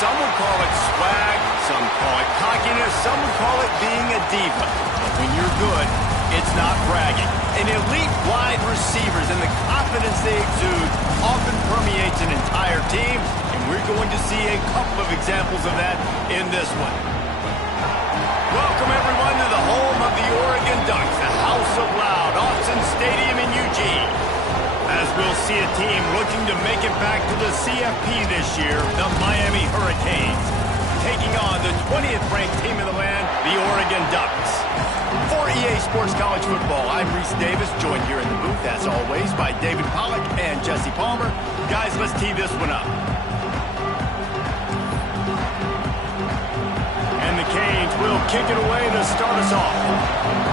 Some would call it swag, some call it cockiness, some would call it being a diva. But when you're good, it's not bragging. And elite wide receivers and the confidence they exude often permeates an entire team, and we're going to see a couple of examples of that in this one. Welcome, everyone, to the home of the Oregon Ducks, the House of Loud, Autzen Stadium in Eugene. As we'll see a team looking to make it back to the CFP this year, the Miami Hurricanes, taking on the 20th ranked team in the land, the Oregon Ducks. For EA Sports College Football, I'm Reese Davis, joined here in the booth, as always, by David Pollack and Jesse Palmer. Guys, let's tee this one up. And the Canes will kick it away to start us off.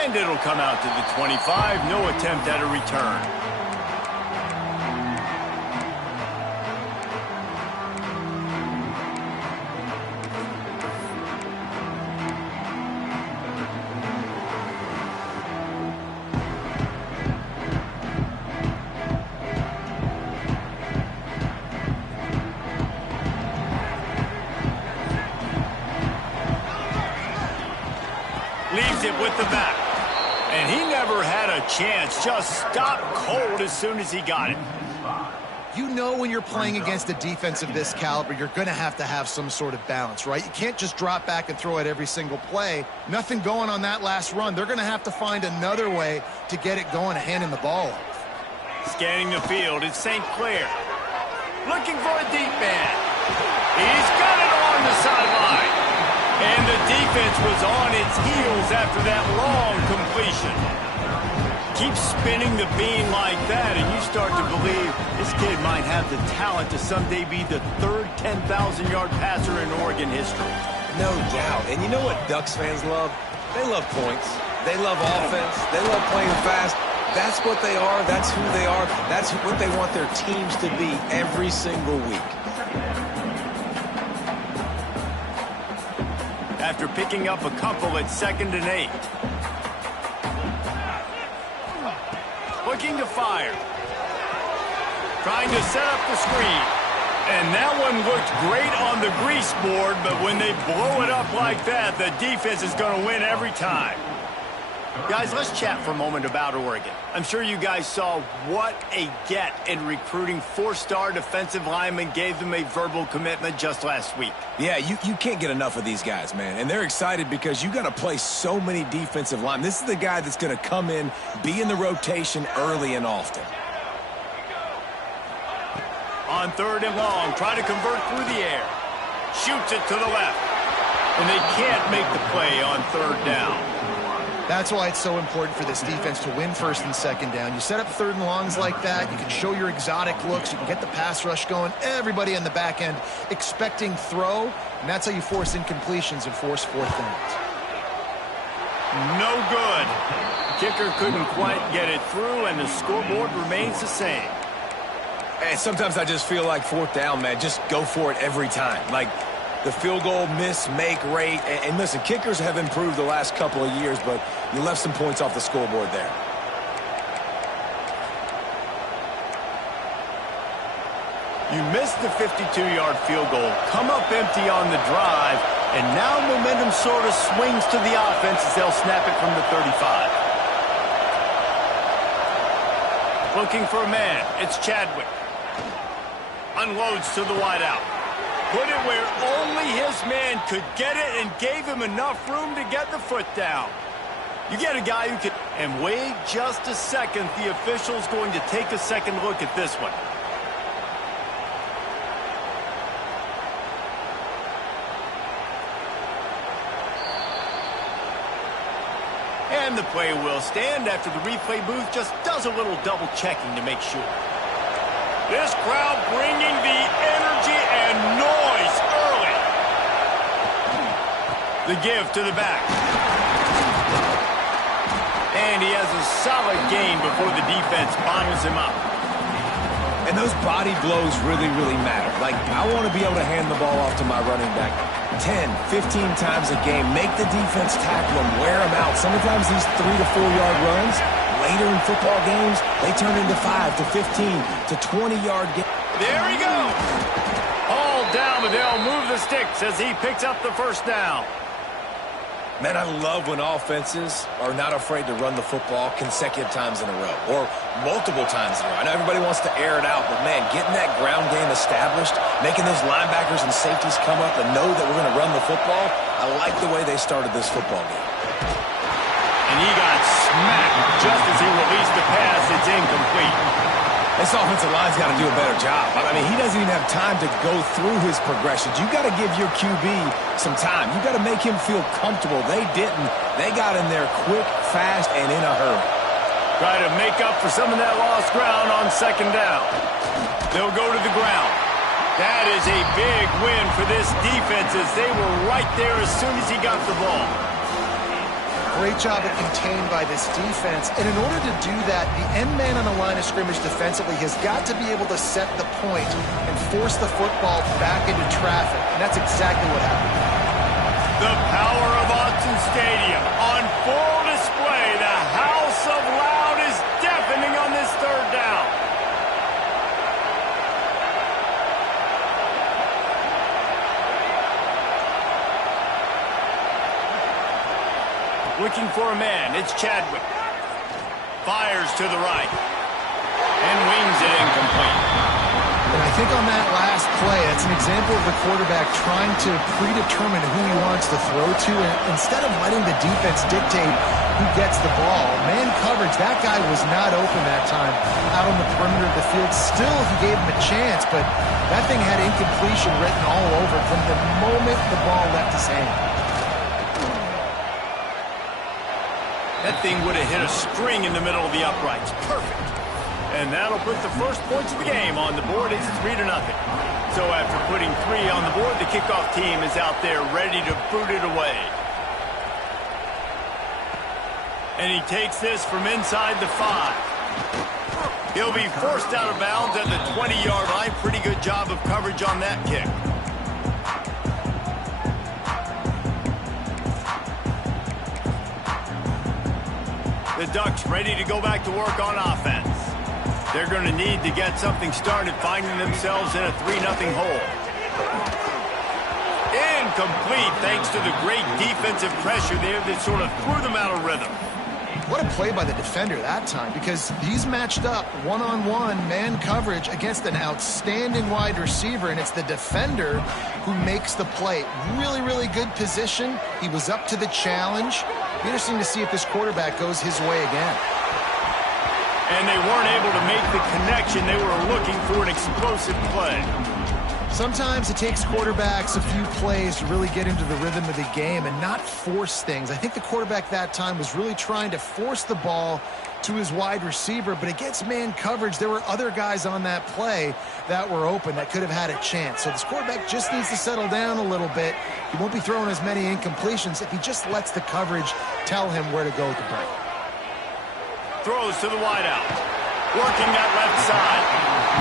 And it'll come out to the 25. No attempt at a return. Leaves it with the back. And he never had a chance, just stopped cold as soon as he got it. You know when you're playing against a defense of this caliber, you're going to have some sort of balance, right? You can't just drop back and throw it every single play. Nothing going on that last run. They're going to have to find another way to get it going, handing the ball off. Scanning the field, it's St. Clair. Looking for a deep man. He's got it along the sideline. And the defense was on its heels after that long completion. Keep spinning the beam like that, and you start to believe this kid might have the talent to someday be the third 10,000-yard passer in Oregon history. No doubt. And you know what Ducks fans love? They love points. They love offense. They love playing fast. That's what they are. That's who they are. That's what they want their teams to be every single week. After picking up a couple at 2nd and 8. Looking to fire. Trying to set up the screen. And that one looked great on the grease board, but when they blow it up like that, the defense is going to win every time. Guys, let's chat for a moment about Oregon. I'm sure you guys saw what a get in recruiting 4-star defensive linemen gave them a verbal commitment just last week. Yeah, you can't get enough of these guys, man. And they're excited because you got to play so many defensive linemen. This is the guy that's going to come in, be in the rotation early and often. On 3rd and long, try to convert through the air. Shoots it to the left. And they can't make the play on 3rd down. That's why it's so important for this defense to win 1st and 2nd down. You set up 3rd and longs like that. You can show your exotic looks. You can get the pass rush going. Everybody on the back end expecting throw. And that's how you force incompletions and force 4th downs. No good. Kicker couldn't quite get it through, and the scoreboard remains the same. And sometimes I just feel like 4th down, man. Just go for it every time. Like, the field goal miss-make rate. And listen, kickers have improved the last couple of years, but you left some points off the scoreboard there. You missed the 52-yard field goal, come up empty on the drive, and now momentum sort of swings to the offense as they'll snap it from the 35. Looking for a man, it's Chadwick. Unloads to the wideout. Put it where only his man could get it and gave him enough room to get the foot down. You get a guy who can... And wait just a second. The official's going to take a second look at this one. And the play will stand after the replay booth just does a little double checking to make sure. This crowd bringing the energy and noise early. The give to the back. And he has a solid gain before the defense bottles him up. And those body blows really, really matter. Like, I want to be able to hand the ball off to my running back 10, 15 times a game. Make the defense tackle them, wear them out. Sometimes these 3 to 4 yard runs, later in football games, they turn into 5 to 15 to 20-yard games. There he goes. All down, but they'll move the sticks as he picks up the first down. Man, I love when offenses are not afraid to run the football consecutive times in a row or multiple times in a row. I know everybody wants to air it out, but, man, getting that ground game established, making those linebackers and safeties come up and know that we're going to run the football, I like the way they started this football game. And he got smacked just as he released the pass. It's incomplete. This offensive line's got to do a better job. I mean, he doesn't even have time to go through his progressions. You got to give your QB some time. You got to make him feel comfortable. They didn't. They got in there quick, fast, and in a hurry. Try to make up for some of that lost ground on second down. They'll go to the ground. That is a big win for this defense as they were right there as soon as he got the ball. Great job of contained by this defense. And in order to do that, the end man on the line of scrimmage defensively has got to be able to set the point and force the football back into traffic. And that's exactly what happened. The power of Autzen Stadium on full display. The house of loud is deafening on this third down. Looking for a man, it's Chadwick. Fires to the right. And wings it incomplete. And I think on that last play, it's an example of the quarterback trying to predetermine who he wants to throw to. And instead of letting the defense dictate who gets the ball, man coverage, that guy was not open that time out on the perimeter of the field. Still, he gave him a chance, but that thing had incompletion written all over it from the moment the ball left his hand. That thing would have hit a string in the middle of the uprights. Perfect. And that'll put the first points of the game on the board. It's 3-0. So after putting 3 on the board, the kickoff team is out there ready to boot it away. And he takes this from inside the 5. He'll be forced out of bounds at the 20-yard line. Pretty good job of coverage on that kick. The Ducks ready to go back to work on offense. They're going to need to get something started, finding themselves in a 3-0 hole. Incomplete, thanks to the great defensive pressure there that sort of threw them out of rhythm. What a play by the defender that time, because he's matched up one-on-one man coverage against an outstanding wide receiver, and it's the defender who makes the play. Really, really good position. He was up to the challenge. Be interesting to see if this quarterback goes his way again. And they weren't able to make the connection. They were looking for an explosive play. Sometimes it takes quarterbacks a few plays to really get into the rhythm of the game and not force things. I think the quarterback that time was really trying to force the ball to his wide receiver, but against man coverage, there were other guys on that play that were open that could have had a chance. So this quarterback just needs to settle down a little bit. He won't be throwing as many incompletions if he just lets the coverage tell him where to go with the ball. Throws to the wideout. Working that left side.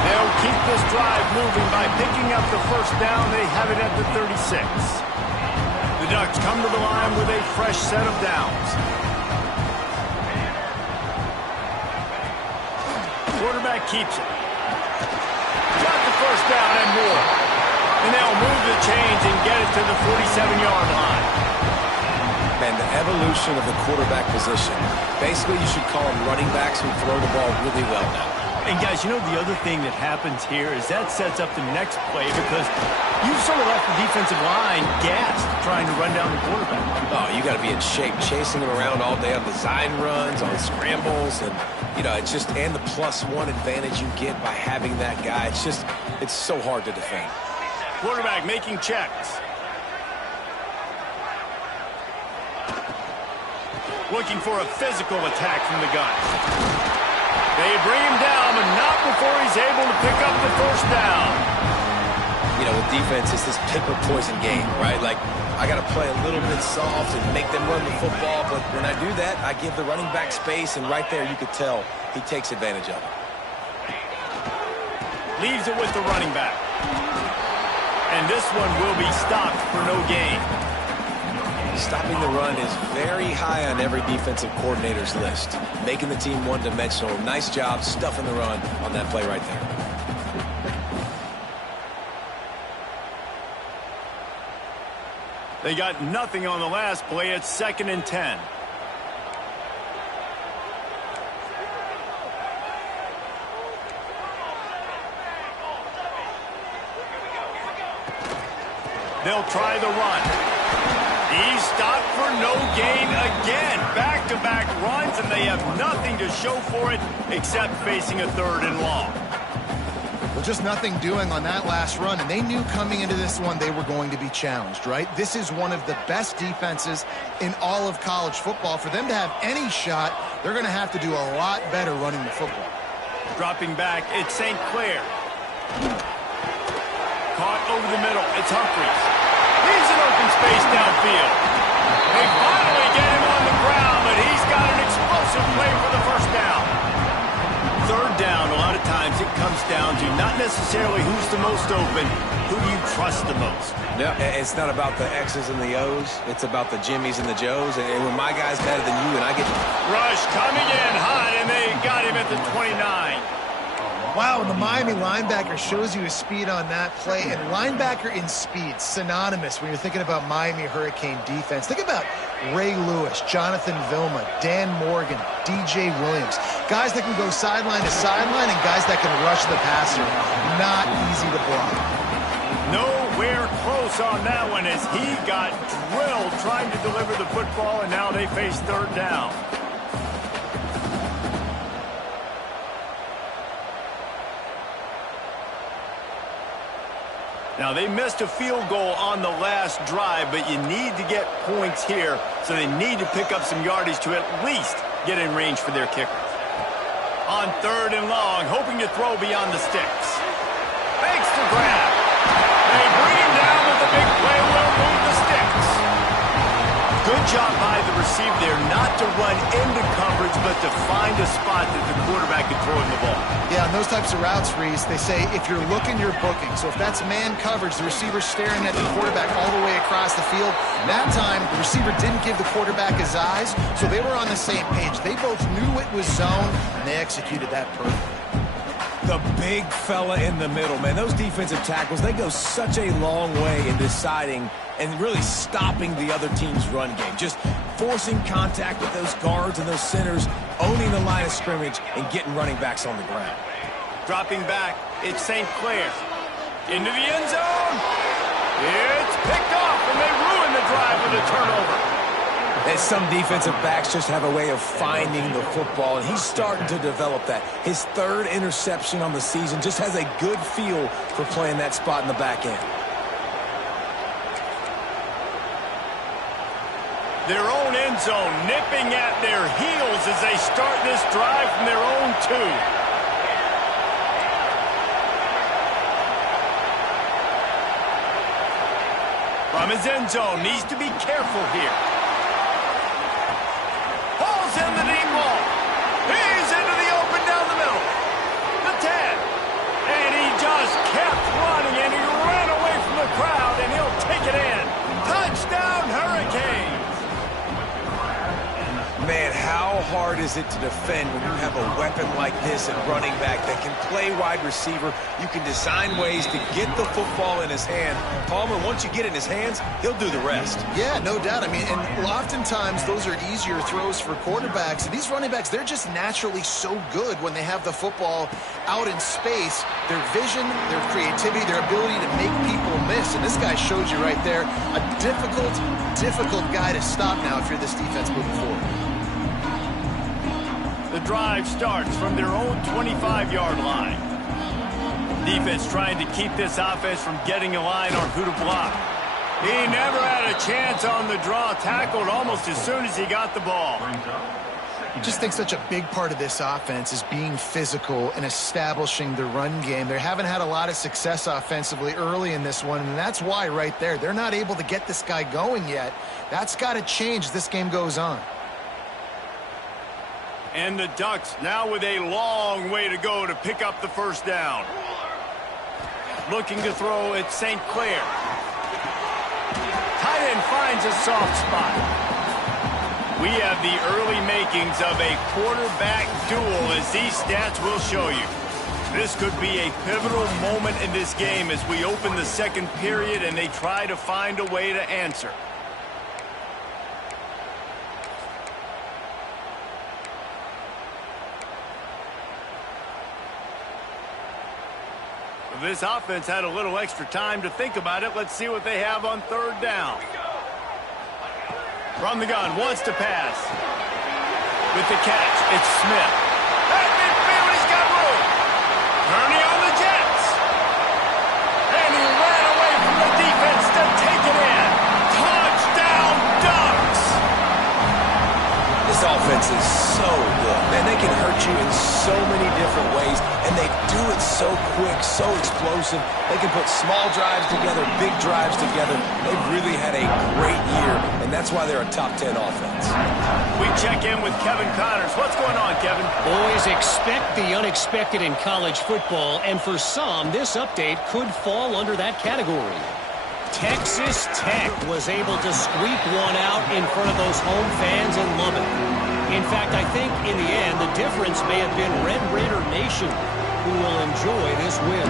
They'll keep this drive moving by picking up the first down. They have it at the 36. The Ducks come to the line with a fresh set of downs. Quarterback keeps it. Got the first down and more. And they'll move the chains and get it to the 47-yard line. Man, the evolution of the quarterback position. Basically, you should call them running backs who throw the ball really well now. And guys, you know the other thing that happens here is that sets up the next play because you've sort of left the defensive line gassed trying to run down the quarterback. Oh, you got to be in shape, chasing him around all day on design runs, on scrambles, and it's just and the +1 advantage you get by having that guy. It's so hard to defend. Quarterback making checks. Looking for a physical attack from the guys. They bring him down, but not before he's able to pick up the first down. With defense, it's this pick or poison game, right? Like, I got to play a little bit soft and make them run the football, but when I do that, I give the running back space, and right there you could tell he takes advantage of it. Leaves it with the running back. And this one will be stopped for no gain. Stopping the run is very high on every defensive coordinator's list. Making the team one-dimensional. Nice job stuffing the run on that play right there. They got nothing on the last play. It's 2nd and 10. They'll try the run. He's stopped for no gain again. Back-to-back runs, and they have nothing to show for it except facing a 3rd and long. Well, just nothing doing on that last run, and they knew coming into this one they were going to be challenged, right? This is one of the best defenses in all of college football. For them to have any shot, they're going to have to do a lot better running the football. Dropping back, it's St. Clair. Caught over the middle, it's Humphries. He's in open space downfield. They finally get him on the ground, but he's got an explosive play for the 1st down. 3rd down, a lot of times it comes down to not necessarily who's the most open, who do you trust the most? Yeah, it's not about the X's and the O's. It's about the Jimmies and the Joes. And when my guy's better than you and I get... Rush coming in hot, and they got him at the 29. Wow, and the Miami linebacker shows you his speed on that play. And linebacker in speed, synonymous when you're thinking about Miami Hurricane defense. Think about Ray Lewis, Jonathan Vilma, Dan Morgan, DJ Williams. Guys that can go sideline to sideline and guys that can rush the passer. Not easy to block. Nowhere close on that one as he got drilled trying to deliver the football, and now they face 3rd down. Now, they missed a field goal on the last drive, but you need to get points here, so they need to pick up some yardage to at least get in range for their kicker. On 3rd and long, hoping to throw beyond the sticks. Makes the grab. They bring him down with a big play. Will move the sticks. Good job by the receiver there not to run into coverage, but to find a spot that the quarterback could throw in the ball. Yeah, on those types of routes, Reese, they say if you're looking, you're booking. So if that's man coverage, the receiver's staring at the quarterback all the way across the field. That time, the receiver didn't give the quarterback his eyes, so they were on the same page. They both knew it was zone, and they executed that perfectly. The big fella in the middle, man. Those defensive tackles, they go such a long way in deciding and really stopping the other team's run game. Just forcing contact with those guards and those centers, owning the line of scrimmage, and getting running backs on the ground. Dropping back, it's St. Clair. Into the end zone. It's picked off, and they ruin the drive with a turnover. And some defensive backs just have a way of finding the football, and he's starting to develop that. His 3rd interception on the season, just has a good feel for playing that spot in the back end. Their own end zone nipping at their heels as they start this drive from their own 2. From his end zone, needs to be careful here. Hauls in the deep ball. He's into the open down the middle. The 10. And he just kept running, and he ran away from the crowd, and he'll take it in. Touchdown, Hurricanes. Man, how hard is it to defend when you have a weapon like this at running back that can play wide receiver? You can design ways to get the football in his hand. Palmer, once you get it in his hands, he'll do the rest. Yeah, no doubt. I mean, and oftentimes those are easier throws for quarterbacks. And these running backs, they're just naturally so good when they have the football out in space. Their vision, their creativity, their ability to make people miss. And this guy showed you right there, a difficult guy to stop now if you're this defense moving forward. The drive starts from their own 25-yard line. Defense trying to keep this offense from getting a line on who to block. He never had a chance on the draw, tackled almost as soon as he got the ball. I just think such a big part of this offense is being physical and establishing the run game. They haven't had a lot of success offensively early in this one, and that's why right there, they're not able to get this guy going yet. That's got to change as this game goes on. And the Ducks now with a long way to go to pick up the 1st down. Looking to throw at St. Clair. Tight end finds a soft spot. We have the early makings of a quarterback duel, as these stats will show you. This could be a pivotal moment in this game as we open the second period and they try to find a way to answer. This offense had a little extra time to think about it. Let's see what they have on third down. From the gun, wants to pass. With the catch, it's Smith. At midfield, he's got room. Ernie on the Jets. And he ran away from the defense to take it in. Touchdown, Ducks! This offense is so good. Man, they can hurt you in so many different ways, and they do it so quick, so explosive. They can put small drives together, big drives together. They've really had a great year, and that's why they're a top 10 offense. We check in with Kevin Connors. What's going on, Kevin? Boys, expect the unexpected in college football, and for some, this update could fall under that category. Texas Tech was able to squeak one out in front of those home fans in Lubbock. In fact, I think in the end, the difference may have been Red Raider Nation who will enjoy this win.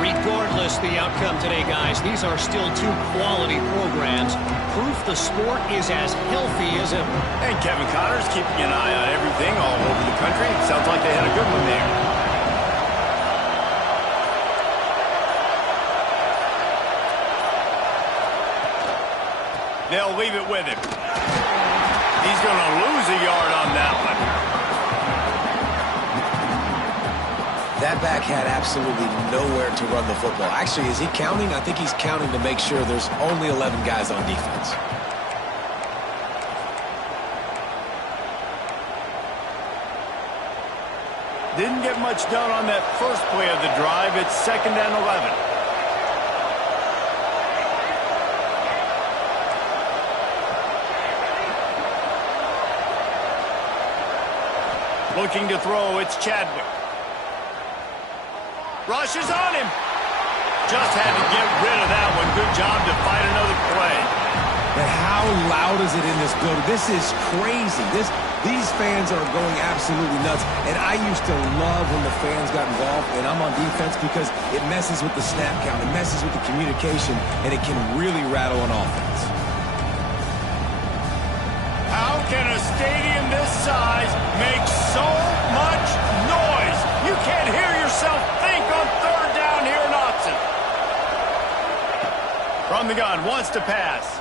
Regardless the outcome today, guys, these are still two quality programs. Proof the sport is as healthy as ever. And Kevin Connors keeping an eye on everything all over the country. Sounds like they had a good one there. They'll leave it with him. He's going to lose a yard on that one. That back had absolutely nowhere to run the football. Actually, is he counting? I think he's counting to make sure there's only 11 guys on defense. Didn't get much done on that first play of the drive. It's 2nd and 11. Looking to throw, it's Chadwick. Rush is on him. Just had to get rid of that one. Good job to fight another play. And how loud is it in this building? This is crazy. These fans are going absolutely nuts. And I used to love when the fans got involved, and I'm on defense because it messes with the snap count. It messes with the communication, and it can really rattle an offense. How can a stadium this size make so much noise? You can't hear yourself think on third down here in Austin. From the gun, wants to pass.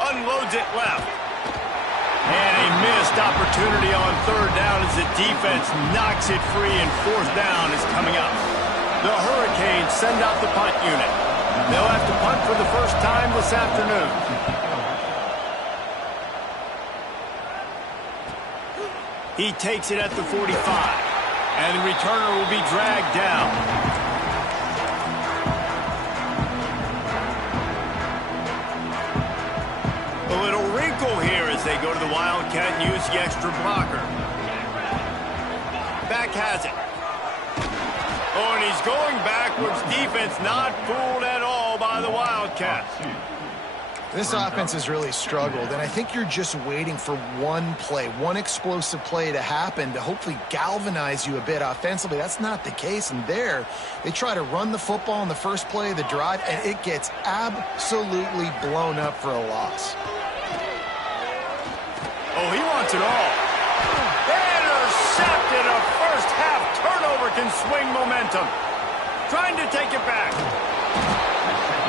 Unloads it left. And a missed opportunity on third down as the defense knocks it free, and fourth down is coming up. The Hurricanes send out the punt unit. They'll have to punt for the first time this afternoon. He takes it at the 45, and the returner will be dragged down. A little wrinkle here as they go to the Wildcat and use the extra blocker. Back has it. Oh, and he's going backwards. Defense not fooled at all by the Wildcats. This offense has really struggled, and I think you're just waiting for one play, one explosive play to happen to hopefully galvanize you a bit offensively. That's not the case, and there they try to run the football in the first play of the drive, and it gets absolutely blown up for a loss. Oh, he wants it all. Intercepted. A first-half turnover can swing momentum. Trying to take it back.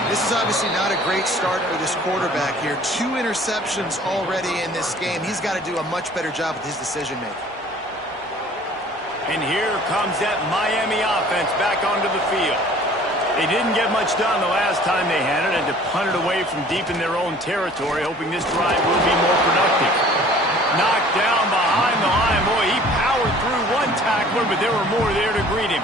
This is obviously not a great start for this quarterback here. 2 interceptions already in this game. He's got to do a much better job with his decision-making. And here comes that Miami offense back onto the field. They didn't get much done the last time they had it, and to punt it away from deep in their own territory, hoping this drive will be more productive. Knocked down behind the line. Boy, he powered through one tackler, but there were more there to greet him.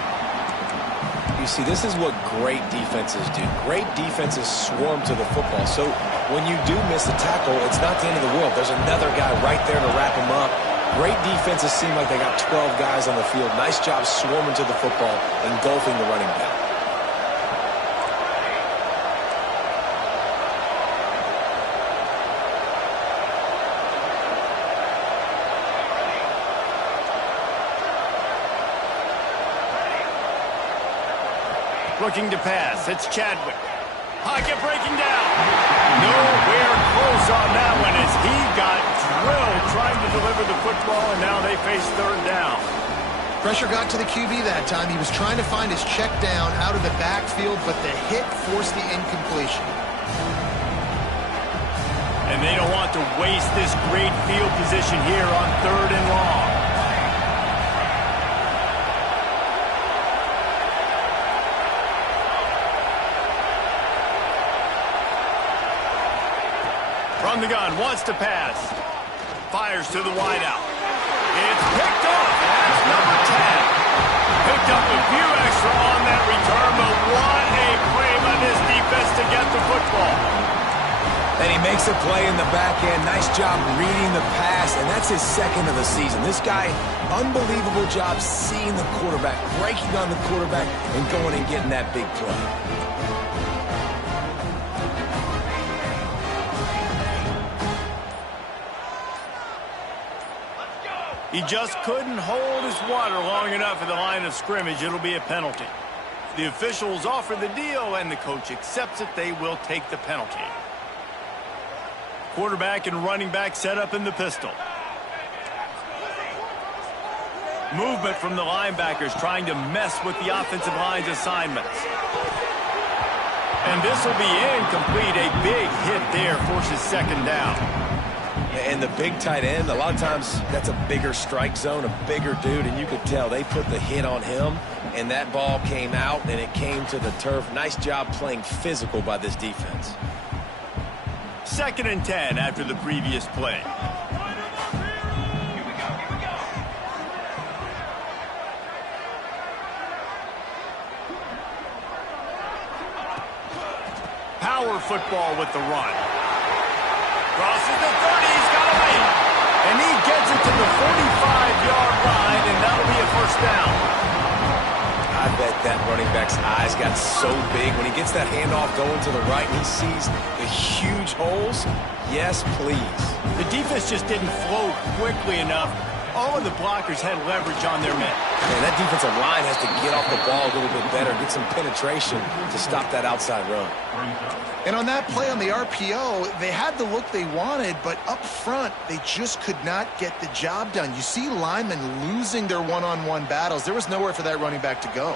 You see, this is what great defenses do. Great defenses swarm to the football. So when you do miss a tackle, it's not the end of the world. There's another guy right there to wrap him up. Great defenses seem like they got 12 guys on the field. Nice job swarming to the football, engulfing the running back. Looking to pass. It's Chadwick. Pocket breaking down. Nowhere close on that one as he got drilled trying to deliver the football, and now they face third down. Pressure got to the QB that time. He was trying to find his check down out of the backfield, but the hit forced the incompletion. And they don't want to waste this great field position here on third and long. From the gun, wants to pass. Fires to the wideout. It's picked off. That's number 10. Picked up a few extra on that return, but what a play by this defense to get the football. And he makes a play in the back end. Nice job reading the pass, and that's his second of the season. This guy, unbelievable job seeing the quarterback, breaking on the quarterback, and going and getting that big play. He just couldn't hold his water long enough at the line of scrimmage. It'll be a penalty. The officials offer the deal, and the coach accepts it. They will take the penalty. Quarterback and running back set up in the pistol. Movement from the linebackers trying to mess with the offensive line's assignments. And this will be incomplete. A big hit there forces second down. And the big tight end, a lot of times that's a bigger strike zone, a bigger dude, and you could tell they put the hit on him, and that ball came out, and it came to the turf. Nice job playing physical by this defense. 2nd and 10 after the previous play. Power football with the run. Crosses the 30, he's got a lead. And he gets it to the 45-yard line, and that'll be a first down. I bet that running back's eyes got so big when he gets that handoff going to the right and he sees the huge holes. Yes, please. The defense just didn't flow quickly enough. All of the blockers had leverage on their men. Man, that defensive line has to get off the ball a little bit better, get some penetration to stop that outside run. And on that play on the RPO, they had the look they wanted, but up front, they just could not get the job done. You see linemen losing their one-on-one battles. There was nowhere for that running back to go.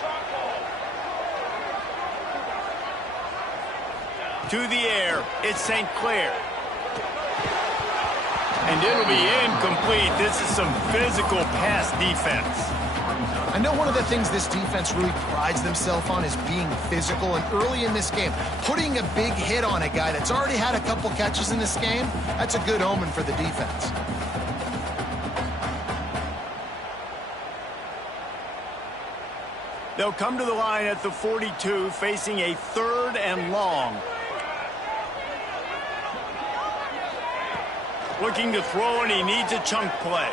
To the air, it's St. Clair. And it'll be incomplete. This is some physical pass defense. I know one of the things this defense really prides themselves on is being physical, and early in this game, putting a big hit on a guy that's already had a couple catches in this game, that's a good omen for the defense. They'll come to the line at the 42, facing a 3rd and long. Looking to throw, and he needs a chunk play.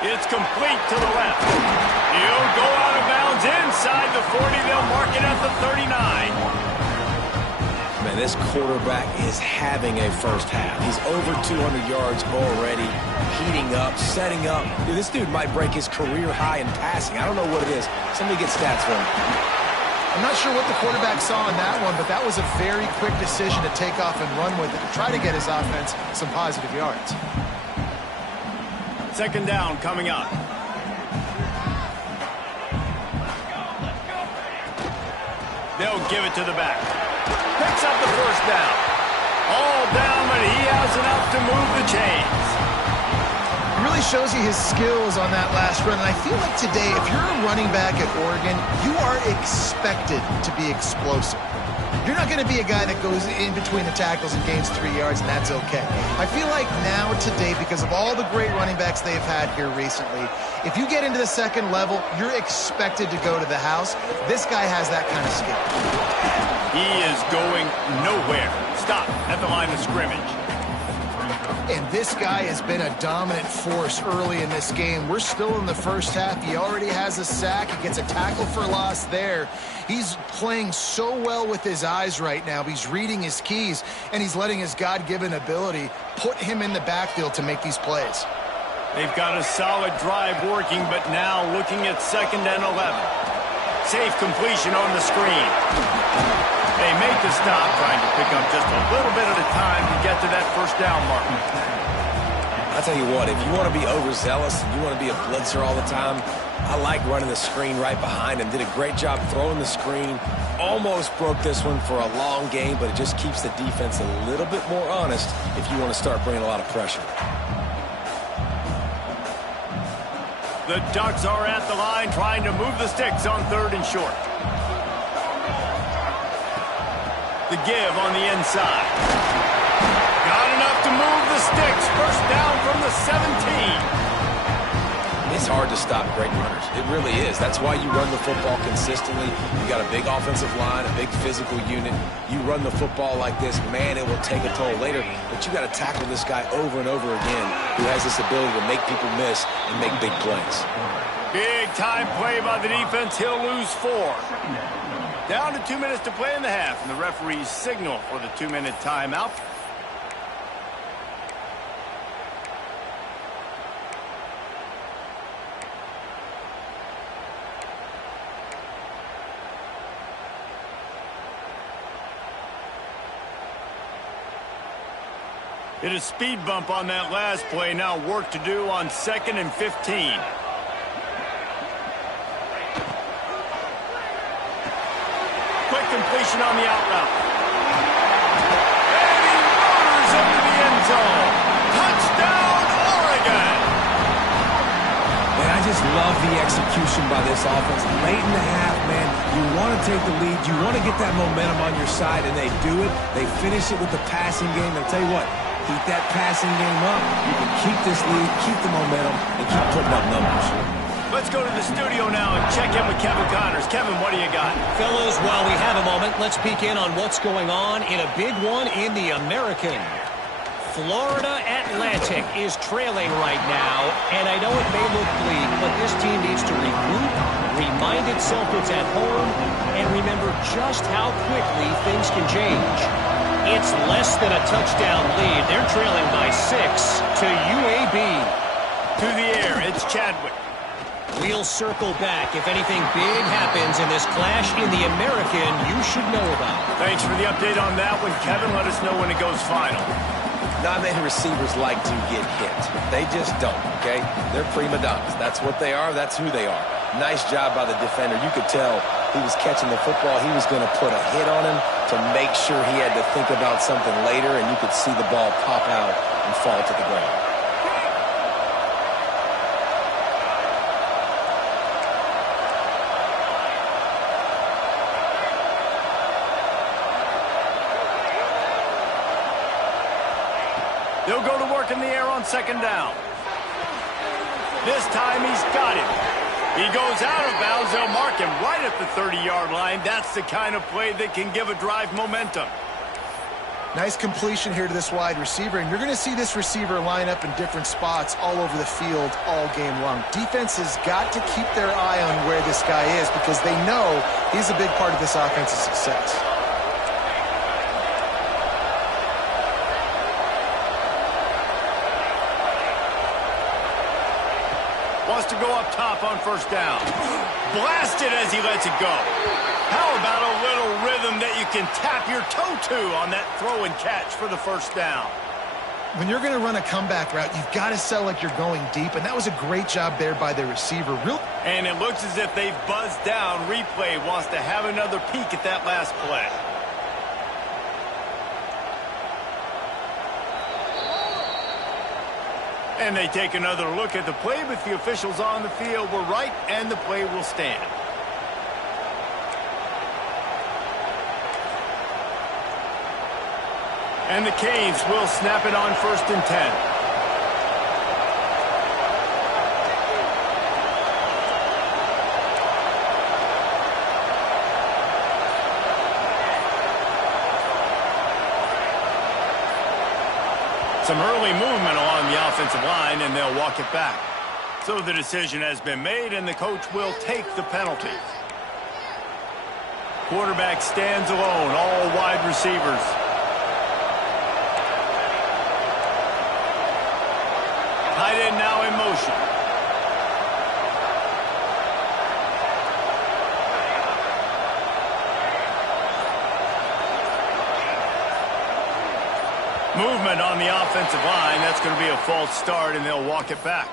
It's complete to the left. He'll go out of bounds inside the 40. They'll mark it at the 39. Man, this quarterback is having a first half. He's over 200 yards already, heating up, setting up. Dude, this dude might break his career high in passing. I don't know what it is. Somebody get stats for him. I'm not sure what the quarterback saw in that one, but that was a very quick decision to take off and run with it to try to get his offense some positive yards. 2nd down coming up. They'll give it to the back. Picks up the first down. All down, but he has enough to move the chains. It really shows you his skills on that last run, and I feel like today, if you're a running back at Oregon, you are expected to be explosive. You're not going to be a guy that goes in between the tackles and gains 3 yards, and that's okay. I feel like now, today, because of all the great running backs they've had here recently, if you get into the second level, you're expected to go to the house. This guy has that kind of skill. He is going nowhere. Stop at the line of scrimmage. And this guy has been a dominant force early in this game. We're still in the first half. He already has a sack. He gets a tackle for loss there. He's playing so well with his eyes right now. He's reading his keys, and he's letting his God-given ability put him in the backfield to make these plays. They've got a solid drive working, but now looking at 2nd and 11. Safe completion on the screen. They make the stop, trying to pick up just a little bit at a time to get to that first down mark. I'll tell you what, if you want to be overzealous and you want to be a blitzer all the time, I like running the screen right behind him. Did a great job throwing the screen. Almost broke this one for a long game, but it just keeps the defense a little bit more honest if you want to start bringing a lot of pressure. The Ducks are at the line trying to move the sticks on 3rd and short. The give on the inside. Got enough to move the sticks. First down from the 17. It's hard to stop great runners. It really is. That's why you run the football consistently. You got a big offensive line, a big physical unit. You run the football like this, man, it will take a toll later. But you got to tackle this guy over and over again who has this ability to make people miss and make big plays. Big time play by the defense. He'll lose 4. Down to 2 minutes to play in the half, and the referee's signal for the 2-minute timeout. Hit a speed bump on that last play. Now work to do on 2nd and 15. Quick completion on the out route. And he motors into the end zone. Touchdown, Oregon! Man, I just love the execution by this offense. Late in the half, man, you want to take the lead. You want to get that momentum on your side, and they do it. They finish it with the passing game. I'll tell you what, keep that passing game up. You can keep this lead, keep the momentum, and keep putting up numbers. Let's go to the studio now and check in with Kevin Connors. Kevin, what do you got? Fellas, while we have a moment, let's peek in on what's going on in a big one in the American. Florida Atlantic is trailing right now, and I know it may look bleak, but this team needs to regroup, remind itself it's at home, and remember just how quickly things can change. It's less than a touchdown lead. They're trailing by 6 to UAB. To the air, it's Chadwick. We'll circle back. If anything big happens in this clash in the American, you should know about. Thanks for the update on that one, Kevin. Let us know when it goes final. Not many receivers like to get hit. They just don't, okay? They're prima donnas. That's what they are. That's who they are. Nice job by the defender. You could tell he was catching the football. He was going to put a hit on him to make sure he had to think about something later, and you could see the ball pop out and fall to the ground. They'll go to work in the air on 2nd down. This time he's got it. He goes out of bounds. They'll mark him right at the 30-yard line. That's the kind of play that can give a drive momentum. Nice completion here to this wide receiver, and you're going to see this receiver line up in different spots all over the field all game long. Defense has got to keep their eye on where this guy is because they know he's a big part of this offense's success. Wants to go up top on 1st down. Blasted as he lets it go. How about a little rhythm that you can tap your toe to on that throw and catch for the 1st down? When you're going to run a comeback route, you've got to sell like you're going deep, and that was a great job there by the receiver. And it looks as if they've buzzed down. Replay wants to have another peek at that last play. And they take another look at the play, but the officials on the field were right, and the play will stand. And the Canes will snap it on 1st and 10. Some early movement along the offensive line, and they'll walk it back. So the decision has been made, and the coach will take the penalty. Quarterback stands alone, all wide receivers. Tight end now in motion. Movement on the offensive line. That's going to be a false start, and they'll walk it back.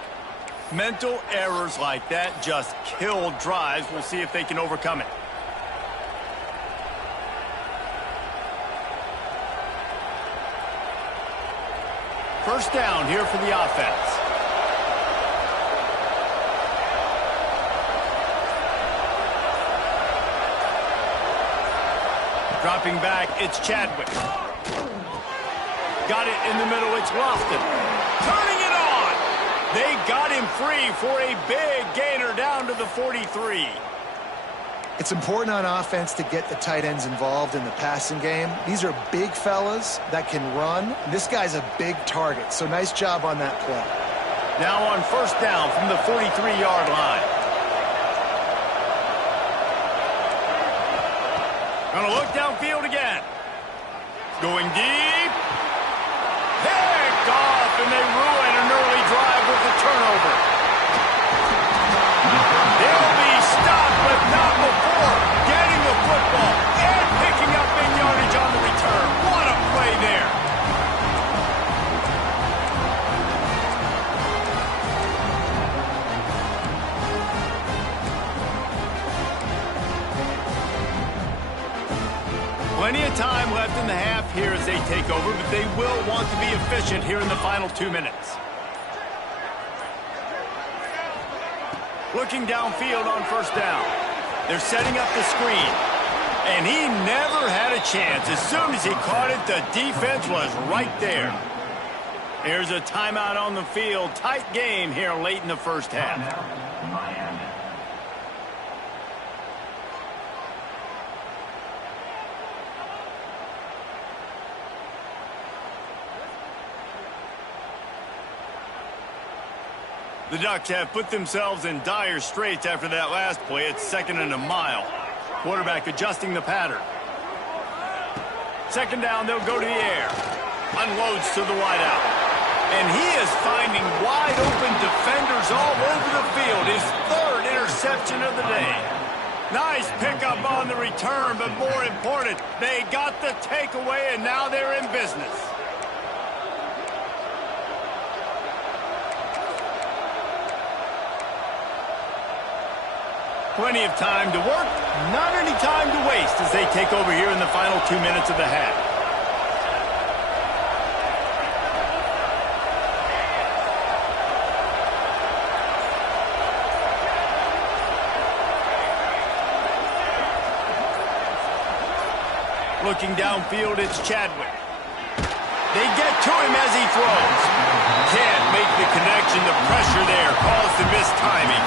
Mental errors like that just kill drives. We'll see if they can overcome it. First down here for the offense. Dropping back, it's Chadwick. Got it in the middle, it's Lofton. Turning it on! They got him free for a big gainer down to the 43. It's important on offense to get the tight ends involved in the passing game. These are big fellas that can run. This guy's a big target, so nice job on that play. Now on first down from the 43-yard line. Gonna look downfield again. Going deep. Picked off, and they ruin an early drive with the turnover. They'll be stopped, but not before getting the football and picking up big yardage on the return. What a play there. Plenty of time left in the half here as they take over, but they will want to be efficient here in the final 2 minutes. Looking downfield on first down. They're setting up the screen. And he never had a chance. As soon as he caught it, the defense was right there. Here's a timeout on the field. Tight game here late in the first half. The Ducks have put themselves in dire straits after that last play. It's 2nd and a mile. Quarterback adjusting the pattern. Second down, they'll go to the air. Unloads to the wideout. And he is finding wide open defenders all over the field. His 3rd interception of the day. Nice pickup on the return, but more important, they got the takeaway, and now they're in business. Plenty of time to work, not any time to waste as they take over here in the final 2 minutes of the half. Looking downfield, it's Chadwick. They get to him as he throws. Can't make the connection. The pressure there caused the missed timing.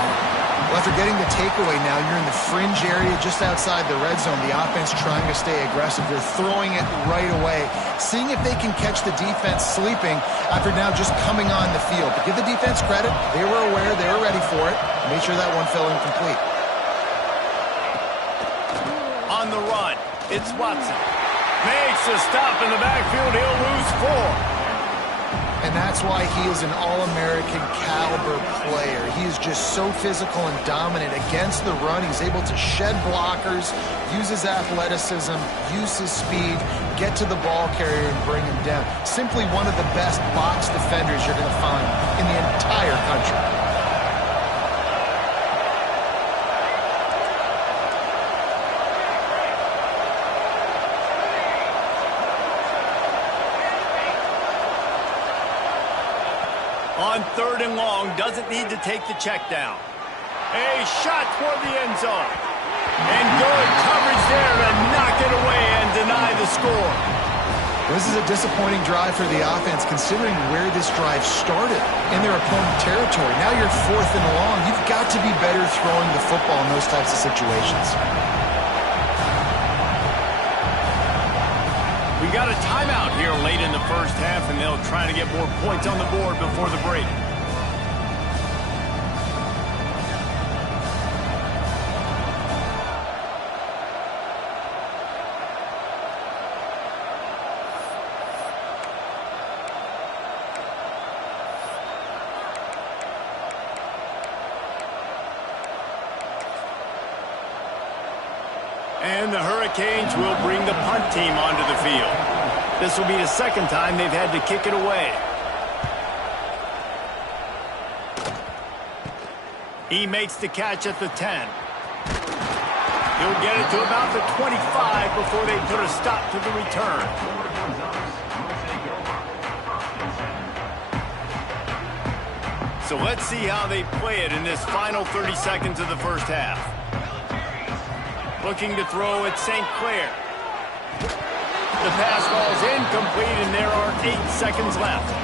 Well, after getting the takeaway now, you're in the fringe area just outside the red zone. The offense trying to stay aggressive. They're throwing it right away, seeing if they can catch the defense sleeping after now just coming on the field. But give the defense credit. They were aware. They were ready for it. Made sure that one fell incomplete. On the run, it's Watson. Makes a stop in the backfield. He'll lose 4. And that's why he is an All-American caliber player. He is just so physical and dominant against the run. He's able to shed blockers, use his athleticism, use his speed, get to the ball carrier and bring him down. Simply one of the best box defenders you're going to find in the entire country. On 3rd and long, doesn't need to take the check down. A shot toward the end zone. And good coverage there to knock it away and deny the score. This is a disappointing drive for the offense, considering where this drive started in their opponent territory. Now you're 4th and long. You've got to be better throwing the football in those types of situations. We got a timeout here late in the first half, and they'll try to get more points on the board before the break. And the Hurricanes will bring the punt team onto the field. This will be the second time they've had to kick it away. He makes the catch at the 10. He'll get it to about the 25 before they put a stop to the return. So let's see how they play it in this final 30 seconds of the first half. Looking to throw at St. Clair. The pass falls incomplete, and there are 8 seconds left.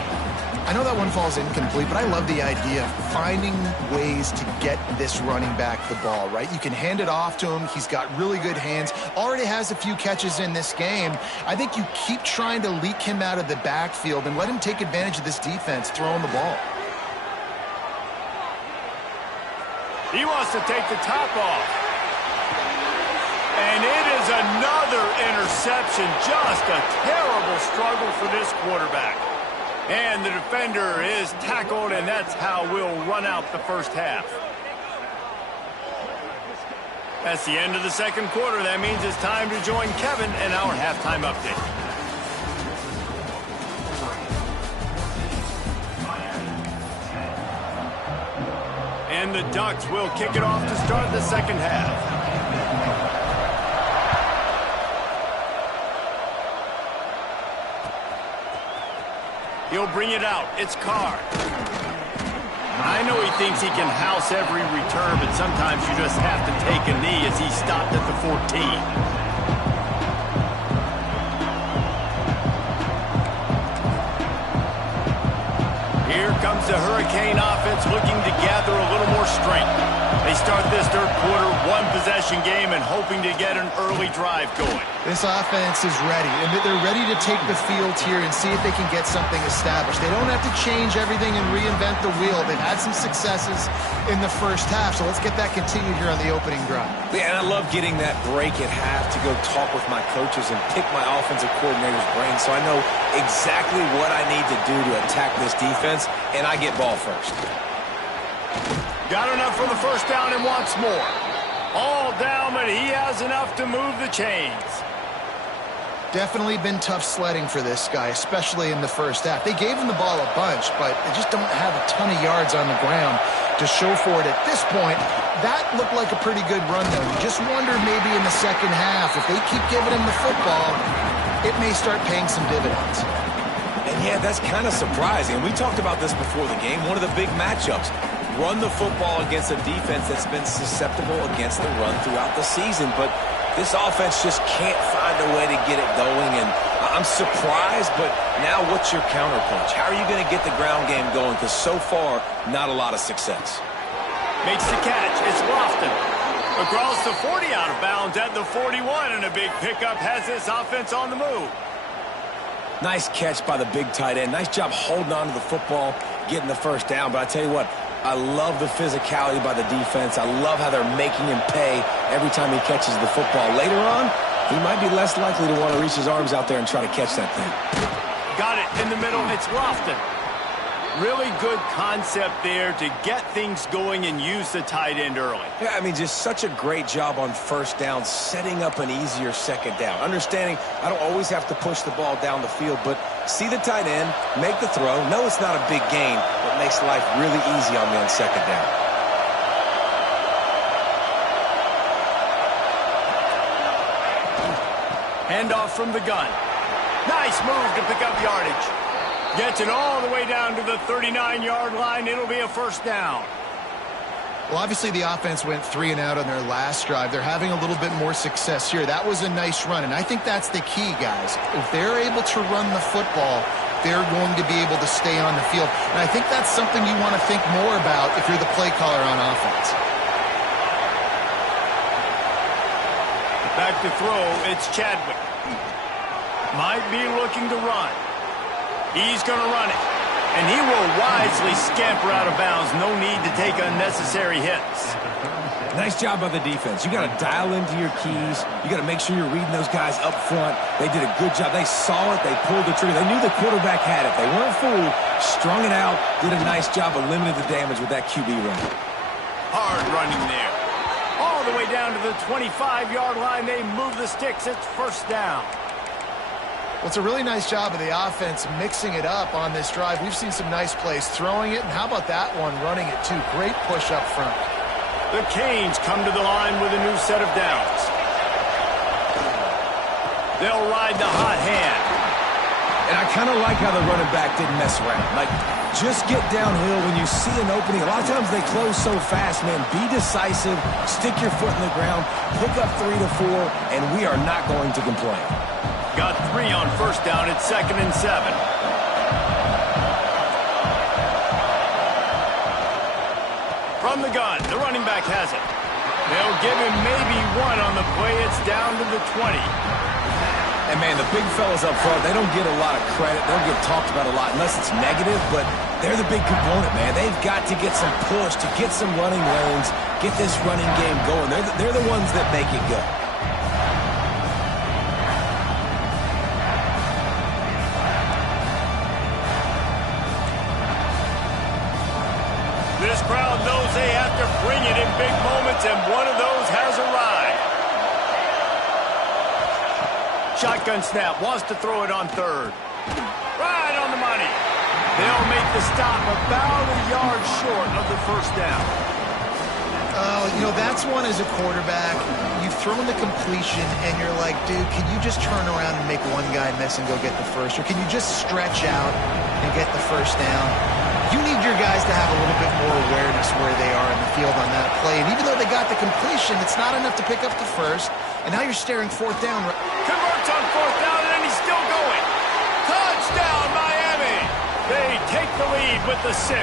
I know that one falls incomplete, but I love the idea of finding ways to get this running back the ball, right? You can hand it off to him. He's got really good hands. Already has a few catches in this game. I think you keep trying to leak him out of the backfield and let him take advantage of this defense throwing the ball. He wants to take the top off. And it is another interception. Just a terrible struggle for this quarterback. And the defender is tackled, and that's how we'll run out the first half. That's the end of the second quarter. That means it's time to join Kevin and our halftime update. And the Ducks will kick it off to start the second half. He'll bring it out. It's Carr. I know he thinks he can house every return, but sometimes you just have to take a knee as he stopped at the 14. Here comes the Hurricane offense looking to gather a little more strength. They start this third quarter one-possession game and hoping to get an early drive going. This offense is ready, and they're ready to take the field here and see if they can get something established. They don't have to change everything and reinvent the wheel. They've had some successes in the first half, so let's get that continued here on the opening drive. Yeah, and I love getting that break at half to go talk with my coaches and pick my offensive coordinator's brain so I know exactly what I need to do to attack this defense, and I get ball first. Got enough for the first down and wants more. All down, but he has enough to move the chains. Definitely been tough sledding for this guy, especially in the first half. They gave him the ball a bunch, but they just don't have a ton of yards on the ground to show for it at this point. That looked like a pretty good run, though. You just wonder maybe in the second half, if they keep giving him the football, it may start paying some dividends. And yeah, that's kind of surprising. We talked about this before the game. One of the big matchups. Run the football against a defense that's been susceptible against the run throughout the season. But this offense just can't find a way to get it going. And I'm surprised, but now what's your counterpunch? How are you going to get the ground game going? Because so far, not a lot of success. Makes the catch. It's Lofton. Across the 40, out of bounds at the 41. And a big pickup has this offense on the move. Nice catch by the big tight end. Nice job holding on to the football, getting the first down. But I tell you what, I love the physicality by the defense. I love how they're making him pay every time he catches the football. Later on, he might be less likely to want to reach his arms out there and try to catch that thing. Got it in the middle. It's Lofton. Really good concept there to get things going and use the tight end early. Yeah, I mean, just such a great job on first down, setting up an easier second down. Understanding I don't always have to push the ball down the field, but see the tight end, make the throw. No, it's not a big gain, but makes life really easy on me on second down. Handoff from the gun. Nice move to pick up yardage. Gets it all the way down to the 39-yard line. It'll be a first down. Well, obviously the offense went 3 and out on their last drive. They're having a little bit more success here. That was a nice run, and I think that's the key, guys. If they're able to run the football, they're going to be able to stay on the field. And I think that's something you want to think more about if you're the play caller on offense. Back to throw, it's Chadwick. Might be looking to run. He's going to run it. And he will wisely scamper out of bounds. No need to take unnecessary hits. Nice job by the defense. You got to dial into your keys. You got to make sure you're reading those guys up front. They did a good job. They saw it. They pulled the trigger. They knew the quarterback had it. They weren't fooled. Strung it out. Did a nice job of limiting the damage with that QB run. Hard running there. All the way down to the 25-yard line. They move the sticks. It's first down. Well, it's a really nice job of the offense mixing it up on this drive. We've seen some nice plays throwing it, and how about that one running it too? Great push up front. The Canes come to the line with a new set of downs. They'll ride the hot hand. And I kind of like how the running back didn't mess around. Like, just get downhill when you see an opening. A lot of times they close so fast, man. Be decisive, stick your foot in the ground, pick up 3 to 4, and we are not going to complain. Got 3 on first down at 2nd and 7. From the gun, the running back has it. They'll give him maybe 1 on the play. It's down to the 20. And, man, the big fellas up front, they don't get a lot of credit. They don't get talked about a lot unless it's negative, but they're the big component, man. They've got to get some push, to get some running lanes, get this running game going. They're the ones that make it go. This crowd knows they have to bring it in big moments, and one of those has arrived. Shotgun snap, wants to throw it on 3rd. Right on the money. They'll make the stop about a yard short of the first down. Oh, you know, that's one as a quarterback. You've thrown the completion, and you're like, dude, can you just turn around and make one guy miss and go get the first? Or can you just stretch out and get the first down? You need your guys to have a little bit more awareness where they are in the field on that play. And even though they got the completion, it's not enough to pick up the first. And now you're staring 4th down. Converts on 4th down, and he's still going. Touchdown, Miami! They take the lead with the 6.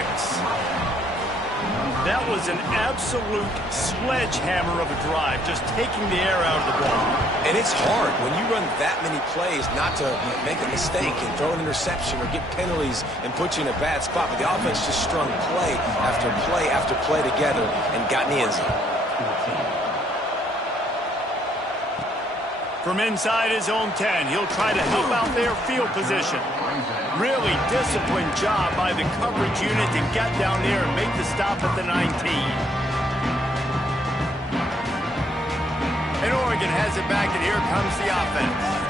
That was an absolute sledgehammer of a drive, just taking the air out of the ball. And it's hard when you run that many plays not to make a mistake and throw an interception or get penalties and put you in a bad spot. But the offense just strung play after play after play together and got in the end zone. From inside his own 10, he'll try to help out their field position. Really disciplined job by the coverage unit to get down there and make the stop at the 19. And Oregon has it back, and here comes the offense.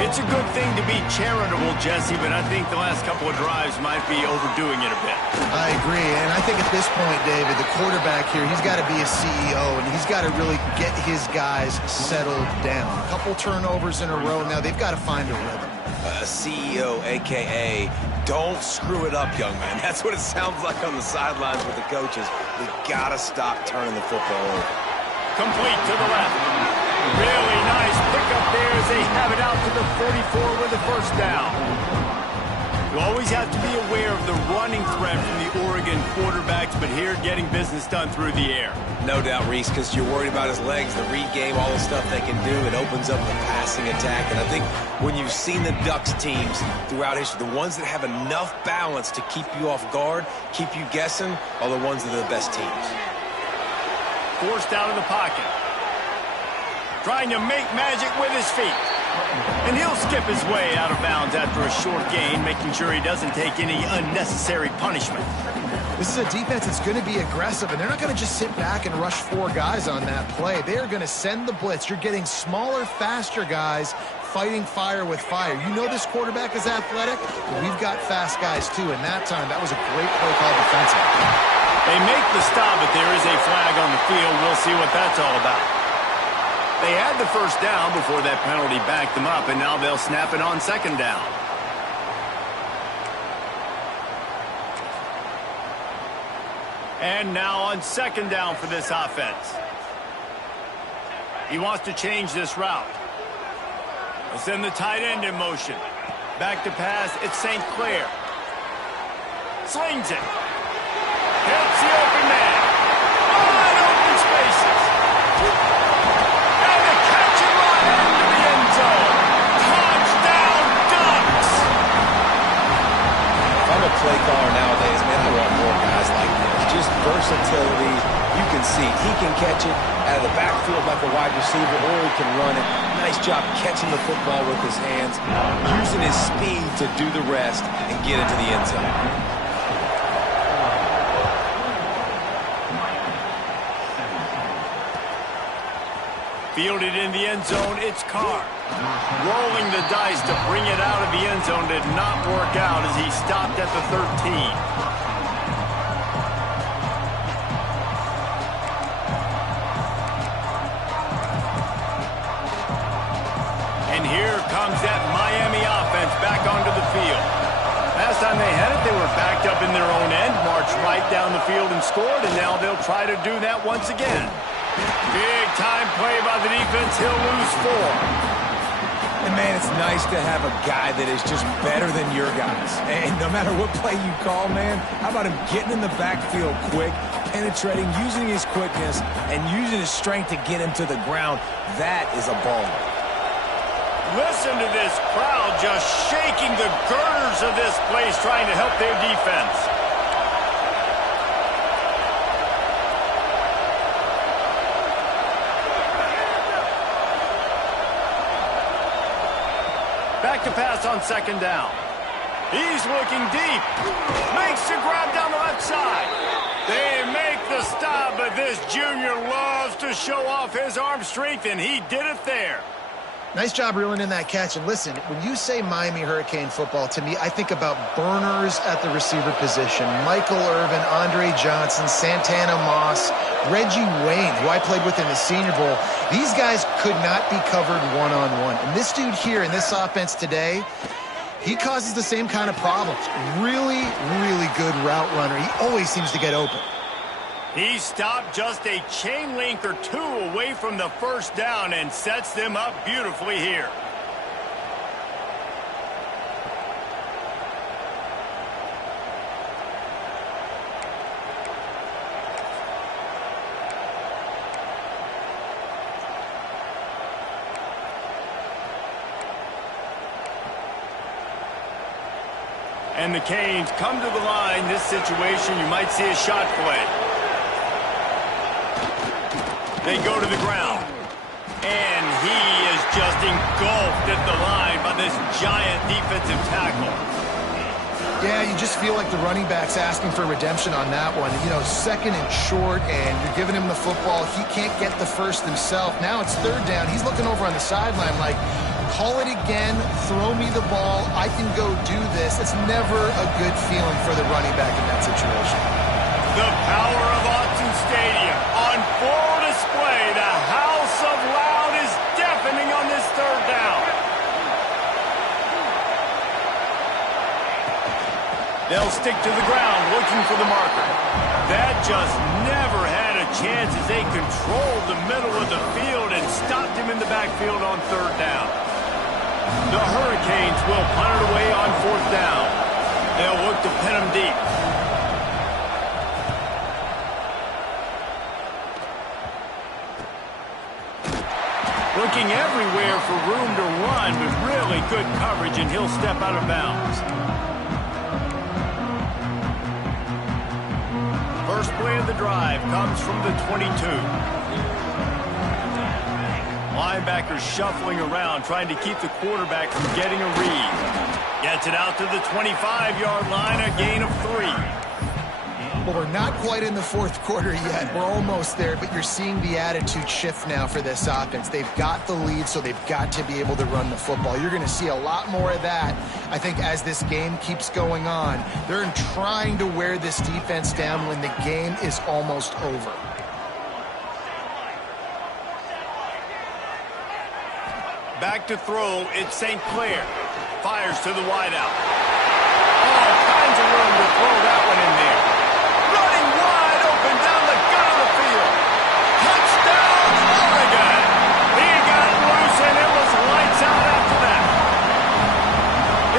It's a good thing to be charitable, Jesse, but I think the last couple of drives might be overdoing it a bit. I agree, and I think at this point, David, the quarterback here, he's got to be a CEO, and he's got to really get his guys settled down. A couple turnovers in a row. Now they've got to find a rhythm. CEO, a.k.a. don't screw it up, young man. That's what it sounds like on the sidelines with the coaches. We got to stop turning the football over. Complete to the left. Really nice pickup there as they have it out to the 44 with the first down. You always have to be aware of the running threat from the Oregon quarterbacks, but here getting business done through the air. No doubt, Reese, because you're worried about his legs, the read game, all the stuff they can do. It opens up the passing attack. And I think when you've seen the Ducks teams throughout history, the ones that have enough balance to keep you off guard, keep you guessing, are the ones that are the best teams. Forced out of the pocket. Trying to make magic with his feet. And he'll skip his way out of bounds after a short gain, making sure he doesn't take any unnecessary punishment. This is a defense that's going to be aggressive, and they're not going to just sit back and rush 4 guys on that play. They are going to send the blitz. You're getting smaller, faster guys fighting fire with fire. You know this quarterback is athletic, but we've got fast guys too, and that time, that was a great play call defensively. They make the stop, but there is a flag on the field. We'll see what that's all about. They had the first down before that penalty backed them up, and now they'll snap it on 2nd down. And now on 2nd down for this offense. He wants to change this route. He'll send the tight end in motion. Back to pass, it's St. Clair. Slings it. Hits the open man. Wide open spaces. And the catch and run into the end zone. Touchdown, Ducks! If I'm a play caller nowadays, man, I want more guys like this. Just versatility. You can see he can catch it out of the backfield like a wide receiver, or he can run it. Nice job catching the football with his hands, using his speed to do the rest and get into the end zone. Fielded in the end zone, it's Carr. Rolling the dice to bring it out of the end zone did not work out as he stopped at the 13. And here comes that Miami offense back onto the field. Last time they had it, they were backed up in their own end, marched right down the field and scored, and now they'll try to do that once again. Big time play by the defense. He'll lose 4. And, man, it's nice to have a guy that is just better than your guys. And no matter what play you call, man, how about him getting in the backfield quick, penetrating, using his quickness, and using his strength to get him to the ground? That is a baller. Listen to this crowd just shaking the girders of this place trying to help their defense. Back to pass on 2nd down. He's looking deep. Makes the grab down the left side. They make the stop, but this junior loves to show off his arm strength, and he did it there. Nice job reeling in that catch. And listen, when you say Miami Hurricane football, to me, I think about burners at the receiver position. Michael Irvin, Andre Johnson, Santana Moss, Reggie Wayne, who I played with in the Senior Bowl. These guys could not be covered one-on-one. And this dude here in this offense today, he causes the same kind of problems. Really, really good route runner. He always seems to get open. He stopped just a chain link or 2 away from the 1st down and sets them up beautifully here. And the Canes come to the line. This situation, you might see a shot play. They go to the ground. And he is just engulfed at the line by this giant defensive tackle. Yeah, you just feel like the running back's asking for redemption on that one. You know, 2nd and short, and you're giving him the football. He can't get the first himself. Now it's 3rd down. He's looking over on the sideline like, call it again, throw me the ball, I can go do this. It's never a good feeling for the running back in that situation. The power of Autzen Stadium on full display. The house of loud is deafening on this 3rd down. They'll stick to the ground looking for the marker. That just never had a chance as they controlled the middle of the field and stopped him in the backfield on 3rd down. The Hurricanes will punt it away on 4th down. They'll look to pin him deep. Looking everywhere for room to run, but really good coverage, and he'll step out of bounds. First play of the drive comes from the 22. Linebackers shuffling around, trying to keep the quarterback from getting a read. Gets it out to the 25-yard line, a gain of 3. Well, we're not quite in the 4th quarter yet. We're almost there, but you're seeing the attitude shift now for this offense. They've got the lead, so they've got to be able to run the football. You're going to see a lot more of that, I think, as this game keeps going on. They're trying to wear this defense down when the game is almost over. Back to throw, it's St. Clair. Fires to the wideout. All kinds of room to throw that one in there. Running wide open down the gut of the field. Touchdown, Oregon! He got loose and it was lights out after that.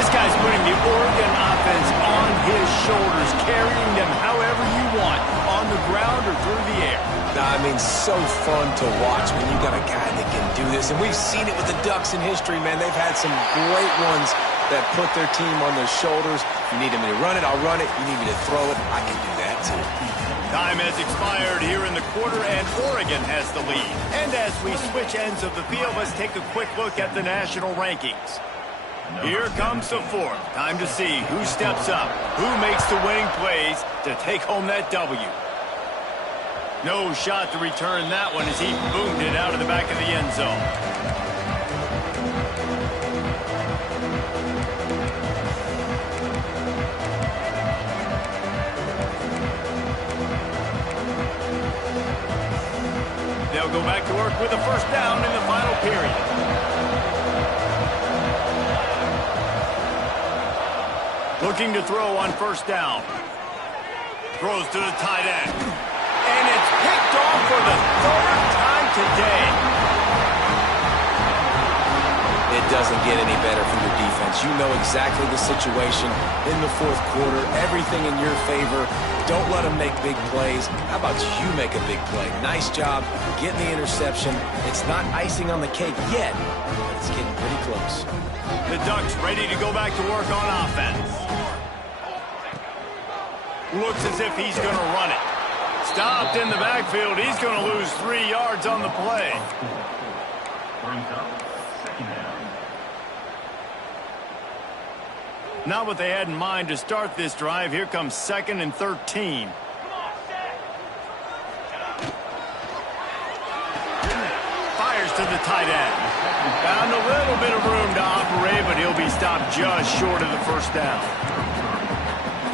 This guy's putting the Oregon offense on his shoulders, carrying them however you want, on the ground or through the air. I mean, so fun to watch when you got a guy that can do this. And we've seen it with the Ducks in history, man. They've had some great ones that put their team on their shoulders. You need me to run it, I'll run it. You need me to throw it, I can do that too. Time has expired here in the quarter, and Oregon has the lead. And as we switch ends of the field, let's take a quick look at the national rankings. Here comes the 4th. Time to see who steps up, who makes the winning plays to take home that W. No shot to return that one as he boomed it out of the back of the end zone. go back to work with a first down in the final period. Looking to throw on first down. Throws to the tight end. And it's picked off for the third time today. It doesn't get any better from your defense. You know exactly the situation in the fourth quarter. Everything in your favor. Don't let them make big plays. How about you make a big play? Nice job getting the interception. It's not icing on the cake yet, but it's getting pretty close. The Ducks ready to go back to work on offense. Looks as if he's going to run it. Stopped in the backfield. He's going to lose 3 yards on the play. Not what they had in mind to start this drive. Here comes 2nd and 13. Fires to the tight end. Found a little bit of room to operate, but he'll be stopped just short of the first down.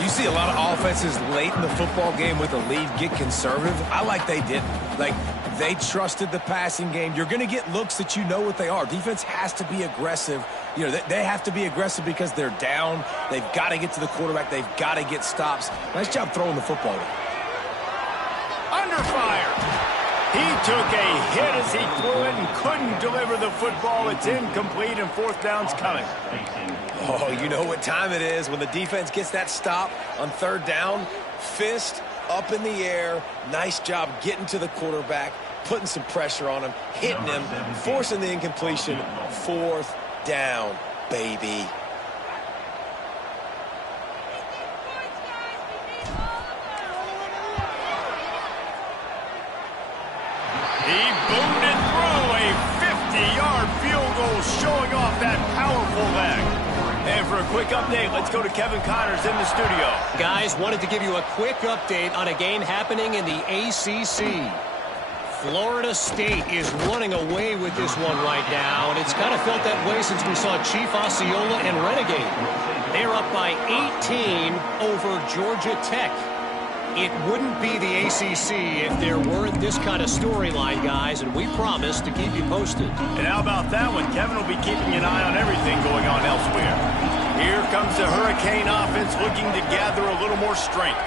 You see a lot of offenses late in the football game with a lead get conservative. I like they didn't. Like, they trusted the passing game. You're going to get looks that you know what they are. Defense has to be aggressive. You know, they have to be aggressive because they're down. They've got to get to the quarterback. They've got to get stops. Nice job throwing the football. Under fire. He took a hit as he threw it and couldn't deliver the football. It's incomplete and fourth down's coming. Oh, you know what time it is when the defense gets that stop on third down. Fist up in the air. Nice job getting to the quarterback, putting some pressure on him, hitting him, forcing the incompletion. Fourth down, baby. He boomed it through a 50-yard field goal, showing off that powerful leg. And for a quick update, let's go to Kevin Connors in the studio. Guys, wanted to give you a quick update on a game happening in the ACC. Florida State is running away with this one right now, and it's kind of felt that way since we saw Chief Osceola and Renegade. They're up by 18 over Georgia Tech. It wouldn't be the ACC if there weren't this kind of storyline, guys, and we promise to keep you posted. And how about that one? Kevin will be keeping an eye on everything going on elsewhere. Here comes the Hurricane offense looking to gather a little more strength.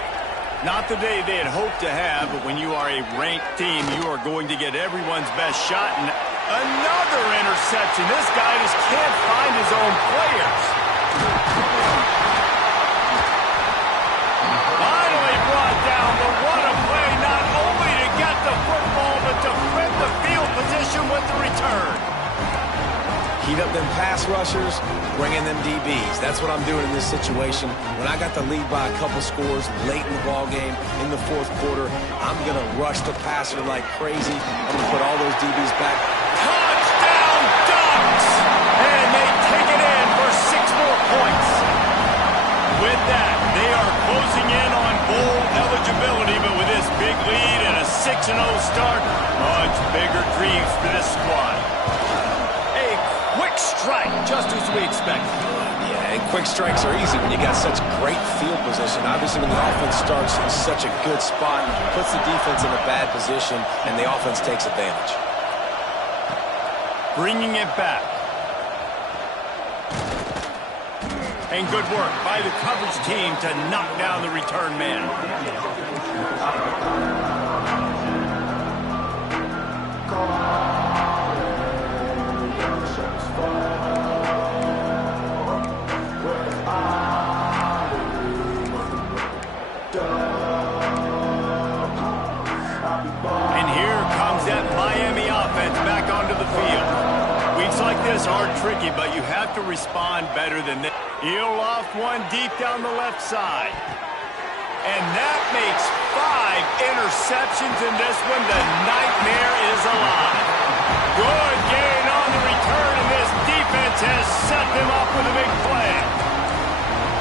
Not the day they had hoped to have, but when you are a ranked team, you are going to get everyone's best shot. And another interception. This guy just can't find his own players. Finally brought down, but what a play, not only to get the football, but to flip the field position with the return. Heat up them pass rushers, bring in them DBs. That's what I'm doing in this situation. When I got the lead by a couple scores late in the ball game in the fourth quarter, I'm going to rush the passer like crazy. I'm going to put all those DBs back. Touchdown Ducks! And they take it in for 6 more points. With that, they are closing in on bowl eligibility, but with this big lead and a 6-0 start, much bigger dreams for this squad. A quick strike, just as we expected. Yeah, and quick strikes are easy when you got such great field position. Obviously, when the offense starts in such a good spot, puts the defense in a bad position, and the offense takes advantage. Bringing it back. And good work by the coverage team to knock down the return man. And here comes that Miami offense back onto the field. Weeks like this are tricky, but you have to respond better than this. He'll loft one deep down the left side. And that makes 5 interceptions in this one. The nightmare is alive. Good gain on the return, and this defense has set them up with a big play.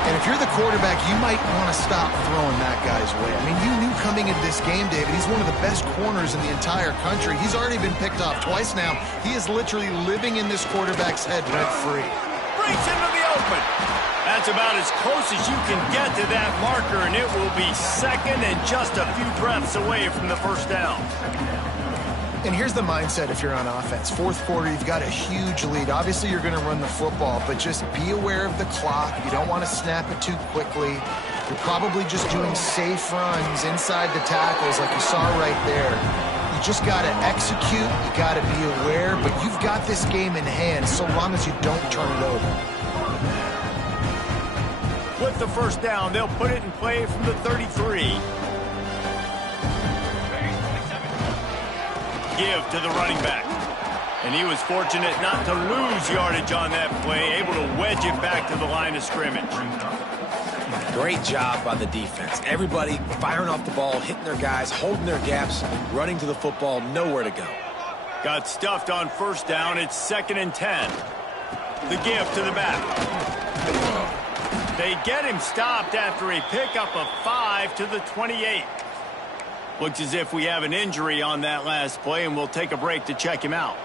And if you're the quarterback, you might want to stop throwing that guy's way. I mean, you knew coming into this game, David, he's one of the best corners in the entire country. He's already been picked off twice now. He is literally living in this quarterback's head rent-free. Breaks into the open. That's about as close as you can get to that marker, and it will be second and just a few breaths away from the first down. And here's the mindset if you're on offense. Fourth quarter, you've got a huge lead. Obviously, you're going to run the football, but just be aware of the clock. You don't want to snap it too quickly. You're probably just doing safe runs inside the tackles like you saw right there. You just got to execute. You got to be aware, but you've got this game in hand so long as you don't turn it over. With the first down, they'll put it in play from the 33. Give to the running back. And he was fortunate not to lose yardage on that play, able to wedge it back to the line of scrimmage. Great job by the defense. Everybody firing off the ball, hitting their guys, holding their gaps, running to the football, nowhere to go. Got stuffed on first down. It's 2nd and 10. The give to the back. They get him stopped after a pickup of 5 to the 28. Looks as if we have an injury on that last play, and we'll take a break to check him out.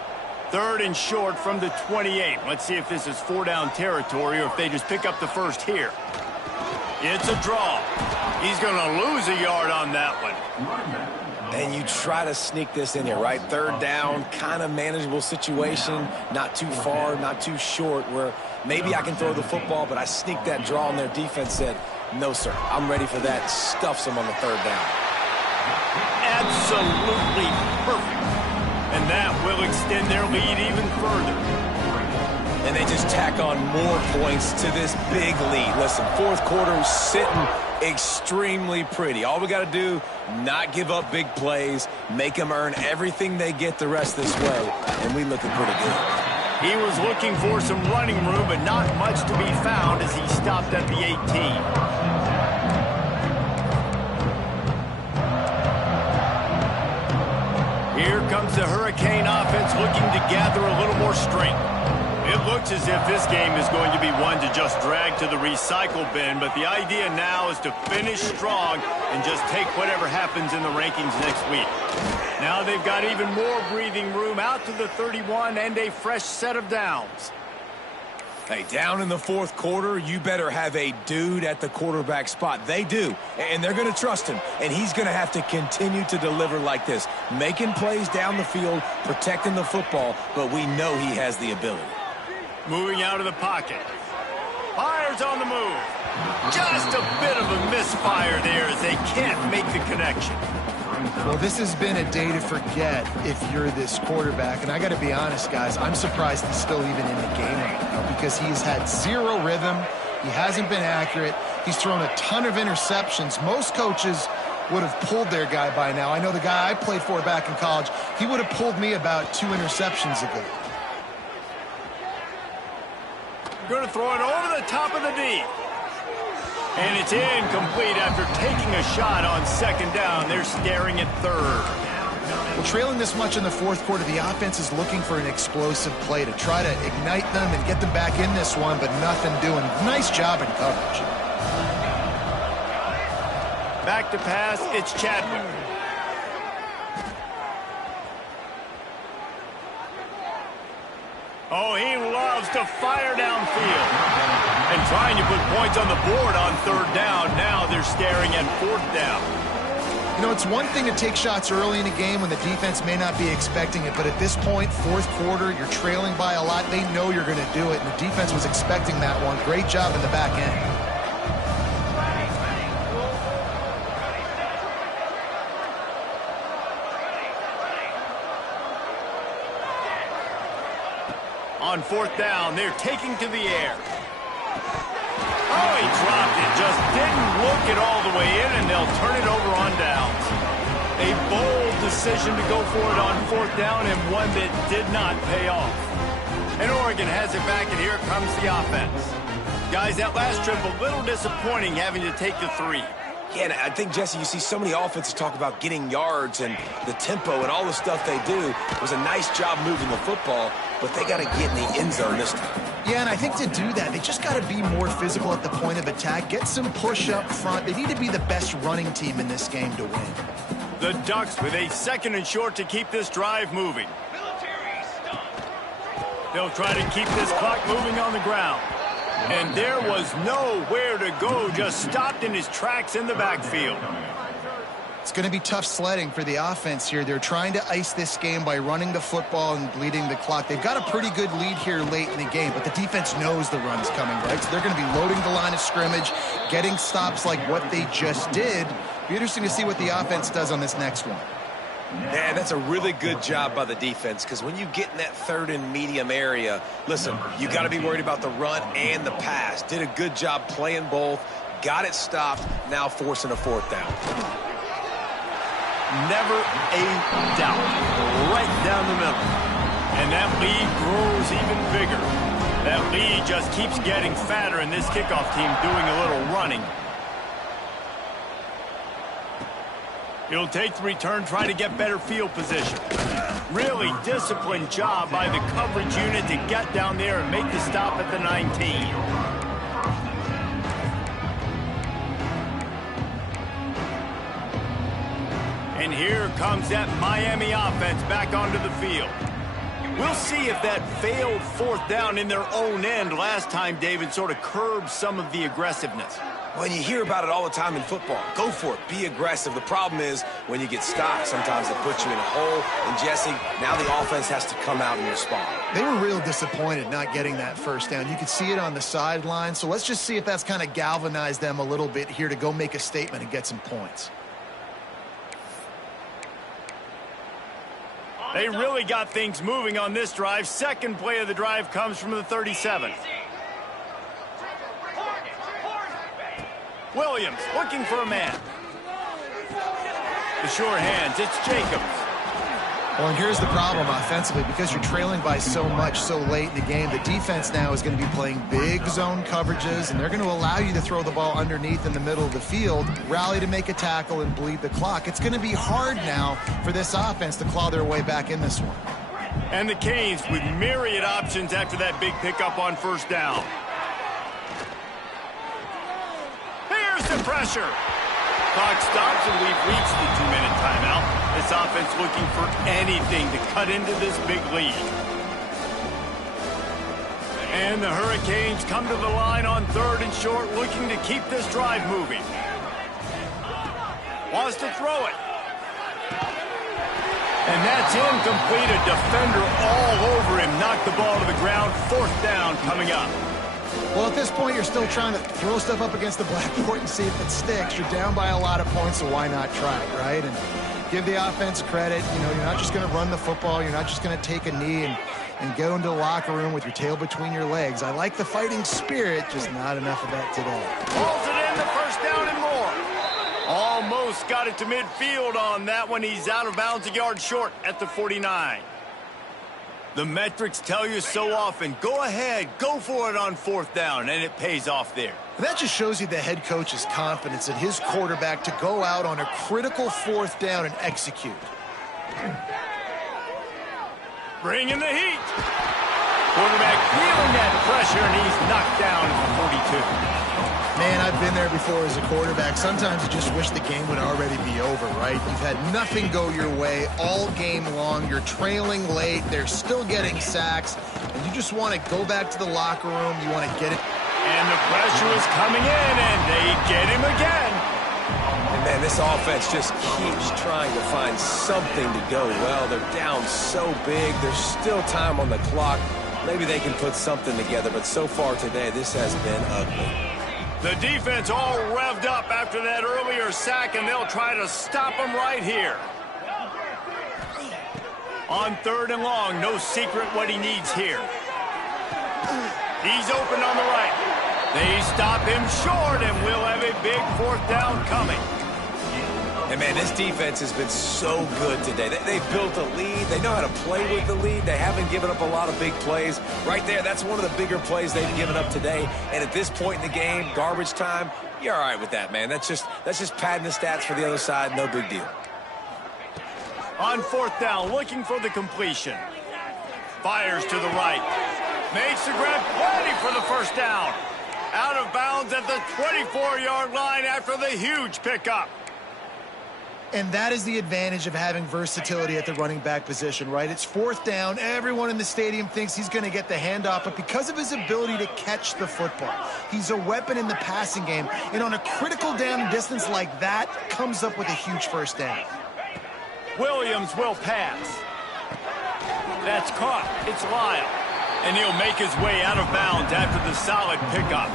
3rd and short from the 28. Let's see if this is 4-down territory or if they just pick up the first here. It's a draw. He's going to lose a yard on that one. And you try to sneak this in here, right? 3rd down, kind of manageable situation. Not too far, not too short, where maybe I can throw the football, but I sneak that draw, and their defense said, no, sir, I'm ready for that. Stuffs them on the 3rd down. Absolutely perfect. And that will extend their lead even further. And they just tack on more points to this big lead. Listen, fourth quarter sitting extremely pretty. All we got to do, not give up big plays, make them earn everything they get the rest this way, and we looking pretty good. He was looking for some running room, but not much to be found as he stopped at the 18. Here comes the Hurricane offense looking to gather a little more strength. It looks as if this game is going to be one to just drag to the recycle bin, but the idea now is to finish strong and just take whatever happens in the rankings next week. Now they've got even more breathing room out to the 31 and a fresh set of downs. Hey, down in the fourth quarter, you better have a dude at the quarterback spot. They do, and they're going to trust him, and he's going to have to continue to deliver like this, making plays down the field, protecting the football, but we know he has the ability. Moving out of the pocket. Fires on the move. Just a bit of a misfire there as they can't make the connection. Well, this has been a day to forget if you're this quarterback. And I got to be honest, guys, I'm surprised he's still even in the game right now because he's had zero rhythm. He hasn't been accurate. He's thrown a ton of interceptions. Most coaches would have pulled their guy by now. I know the guy I played for back in college, he would have pulled me about 2 interceptions ago. Going to throw it over the top of the D. And it's incomplete after taking a shot on 2nd down. They're staring at 3rd. Well, trailing this much in the fourth quarter, the offense is looking for an explosive play to try to ignite them and get them back in this one, but nothing doing. Nice job in coverage. Back to pass, it's Chadwick. Oh, he loves to fire downfield. And trying to put points on the board on 3rd down. Now they're staring at 4th down. You know, it's one thing to take shots early in a game when the defense may not be expecting it, but at this point, fourth quarter, you're trailing by a lot. They know you're going to do it, and the defense was expecting that one. Great job in the back end. On 4th down, they're taking to the air. Oh, he dropped it. Just didn't look it all the way in, and they'll turn it over on downs. A bold decision to go for it on 4th down, and one that did not pay off. And Oregon has it back, and here comes the offense. Guys, that last trip, a little disappointing having to take the 3. Yeah, and I think, Jesse, you see so many offenses talk about getting yards and the tempo and all the stuff they do. It was a nice job moving the football, but they got to get in the end zone this time. Yeah, and I think to do that, they just got to be more physical at the point of attack, get some push up front. They need to be the best running team in this game to win. The Ducks with a 2nd and short to keep this drive moving. They'll try to keep this clock moving on the ground. And there was nowhere to go, just stopped in his tracks in the backfield. It's going to be tough sledding for the offense here. They're trying to ice this game by running the football and bleeding the clock. They've got a pretty good lead here late in the game, but the defense knows the run's coming, right? So they're going to be loading the line of scrimmage, getting stops like what they just did. Be interesting to see what the offense does on this next one. Yeah, that's a really good job by the defense, because when you get in that third and medium area, listen, you got to be worried about the run and the pass. Did a good job playing both, got it stopped, now forcing a fourth down. Never a doubt. Right down the middle. And that lead grows even bigger. That lead just keeps getting fatter, and this kickoff team doing a little running. He'll take the return, try to get better field position. Really disciplined job by the coverage unit to get down there and make the stop at the 19. And here comes that Miami offense back onto the field. We'll see if that failed fourth down in their own end last time, David, sort of curbed some of the aggressiveness. Well, you hear about it all the time in football. Go for it. Be aggressive. The problem is when you get stopped, sometimes it puts you in a hole. And, Jesse, now the offense has to come out and respond. They were real disappointed not getting that first down. You could see it on the sideline. So let's just see if that's kind of galvanized them a little bit here to go make a statement and get some points. They really got things moving on this drive. Second play of the drive comes from the 37. Williams looking for a man. The sure hands, it's Jacobs. Well, and here's the problem offensively. Because you're trailing by so much so late in the game, the defense now is going to be playing big zone coverages, and they're going to allow you to throw the ball underneath in the middle of the field, rally to make a tackle, and bleed the clock. It's going to be hard now for this offense to claw their way back in this one. And the Canes with myriad options after that big pickup on first down. Here's the pressure. Clock stops, and we've reached the 2-minute timeout. This offense looking for anything to cut into this big lead. And the Hurricanes come to the line on third and short, looking to keep this drive moving. Wants to throw it. And that's incomplete. A defender all over him. Knocked the ball to the ground. Fourth down coming up. Well, at this point, you're still trying to throw stuff up against the blackboard and see if it sticks. You're down by a lot of points, so why not try it, right? And give the offense credit. You know, you're not just going to run the football. You're not just going to take a knee and go into the locker room with your tail between your legs. I like the fighting spirit, just not enough of that today. Pulls it in, the first down and more. Almost got it to midfield on that one. He's out of bounds, a yard short at the 49. The metrics tell you so often, go ahead, go for it on fourth down, and it pays off there. And that just shows you the head coach's confidence in his quarterback to go out on a critical fourth down and execute. Bringing the heat. Quarterback feeling that pressure, and he's knocked down at the 42. Man, I've been there before as a quarterback. Sometimes you just wish the game would already be over, right? You've had nothing go your way all game long. You're trailing late. They're still getting sacks. And you just want to go back to the locker room. You want to get it. And the pressure is coming in, and they get him again. And, man, this offense just keeps trying to find something to go well. They're down so big. There's still time on the clock. Maybe they can put something together, but so far today, this has been ugly. The defense all revved up after that earlier sack, and they'll try to stop him right here. On third and long, no secret what he needs here. He's open on the right. They stop him short, and we'll have a big fourth down coming. And, man, this defense has been so good today. They've built a lead. They know how to play with the lead. They haven't given up a lot of big plays. Right there, that's one of the bigger plays they've given up today. And at this point in the game, garbage time, you're all right with that, man. That's just padding the stats for the other side. No big deal. On fourth down, looking for the completion. Fires to the right. Makes the grab, plenty for the first down. Out of bounds at the 24-yard line after the huge pickup. And that is the advantage of having versatility at the running back position, right? It's fourth down. Everyone in the stadium thinks he's going to get the handoff, but because of his ability to catch the football, he's a weapon in the passing game. And on a critical down distance like that, comes up with a huge first down. Williams will pass. That's caught. It's Lyle. And he'll make his way out of bounds after the solid pickup.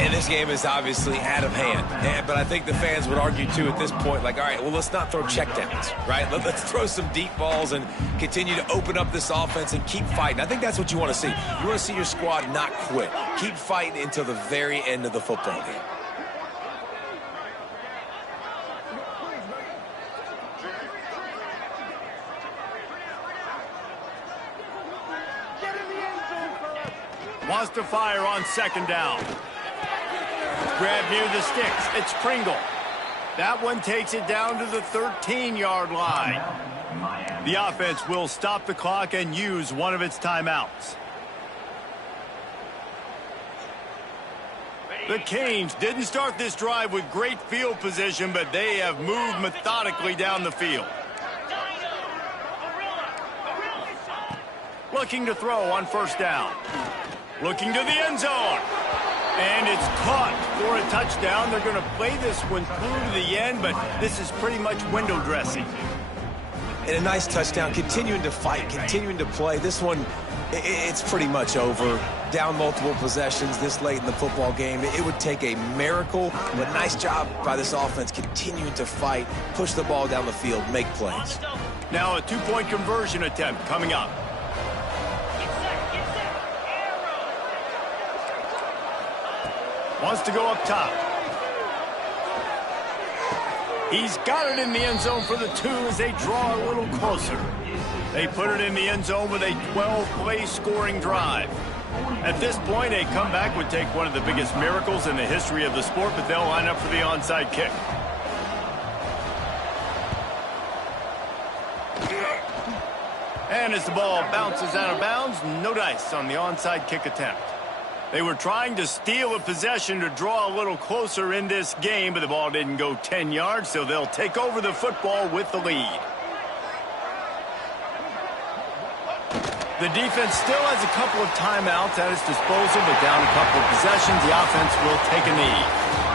And this game is obviously out of hand. But I think the fans would argue, too, at this point, like, all right, well, let's not throw checkdowns, right? Let's throw some deep balls and continue to open up this offense and keep fighting. I think that's what you want to see. You want to see your squad not quit. Keep fighting until the very end of the football game. Wants to fire on second down. Grab near the sticks. It's Pringle. That one takes it down to the 13-yard line. The offense will stop the clock and use one of its timeouts. The Canes didn't start this drive with great field position, but they have moved methodically down the field. Looking to throw on first down. Looking to the end zone. And it's caught for a touchdown. They're going to play this one through to the end, but this is pretty much window dressing. And a nice touchdown, continuing to fight, continuing to play. This one, it's pretty much over. Down multiple possessions this late in the football game. It would take a miracle, but nice job by this offense continuing to fight, push the ball down the field, make plays. Now a two-point conversion attempt coming up. Wants to go up top. He's got it in the end zone for the two as they draw a little closer. They put it in the end zone with a 12-play scoring drive. At this point, a comeback would take one of the biggest miracles in the history of the sport, but they'll line up for the onside kick. And as the ball bounces out of bounds, no dice on the onside kick attempt. They were trying to steal a possession to draw a little closer in this game, but the ball didn't go 10 yards, so they'll take over the football with the lead. The defense still has a couple of timeouts at its disposal, but down a couple of possessions, the offense will take a knee.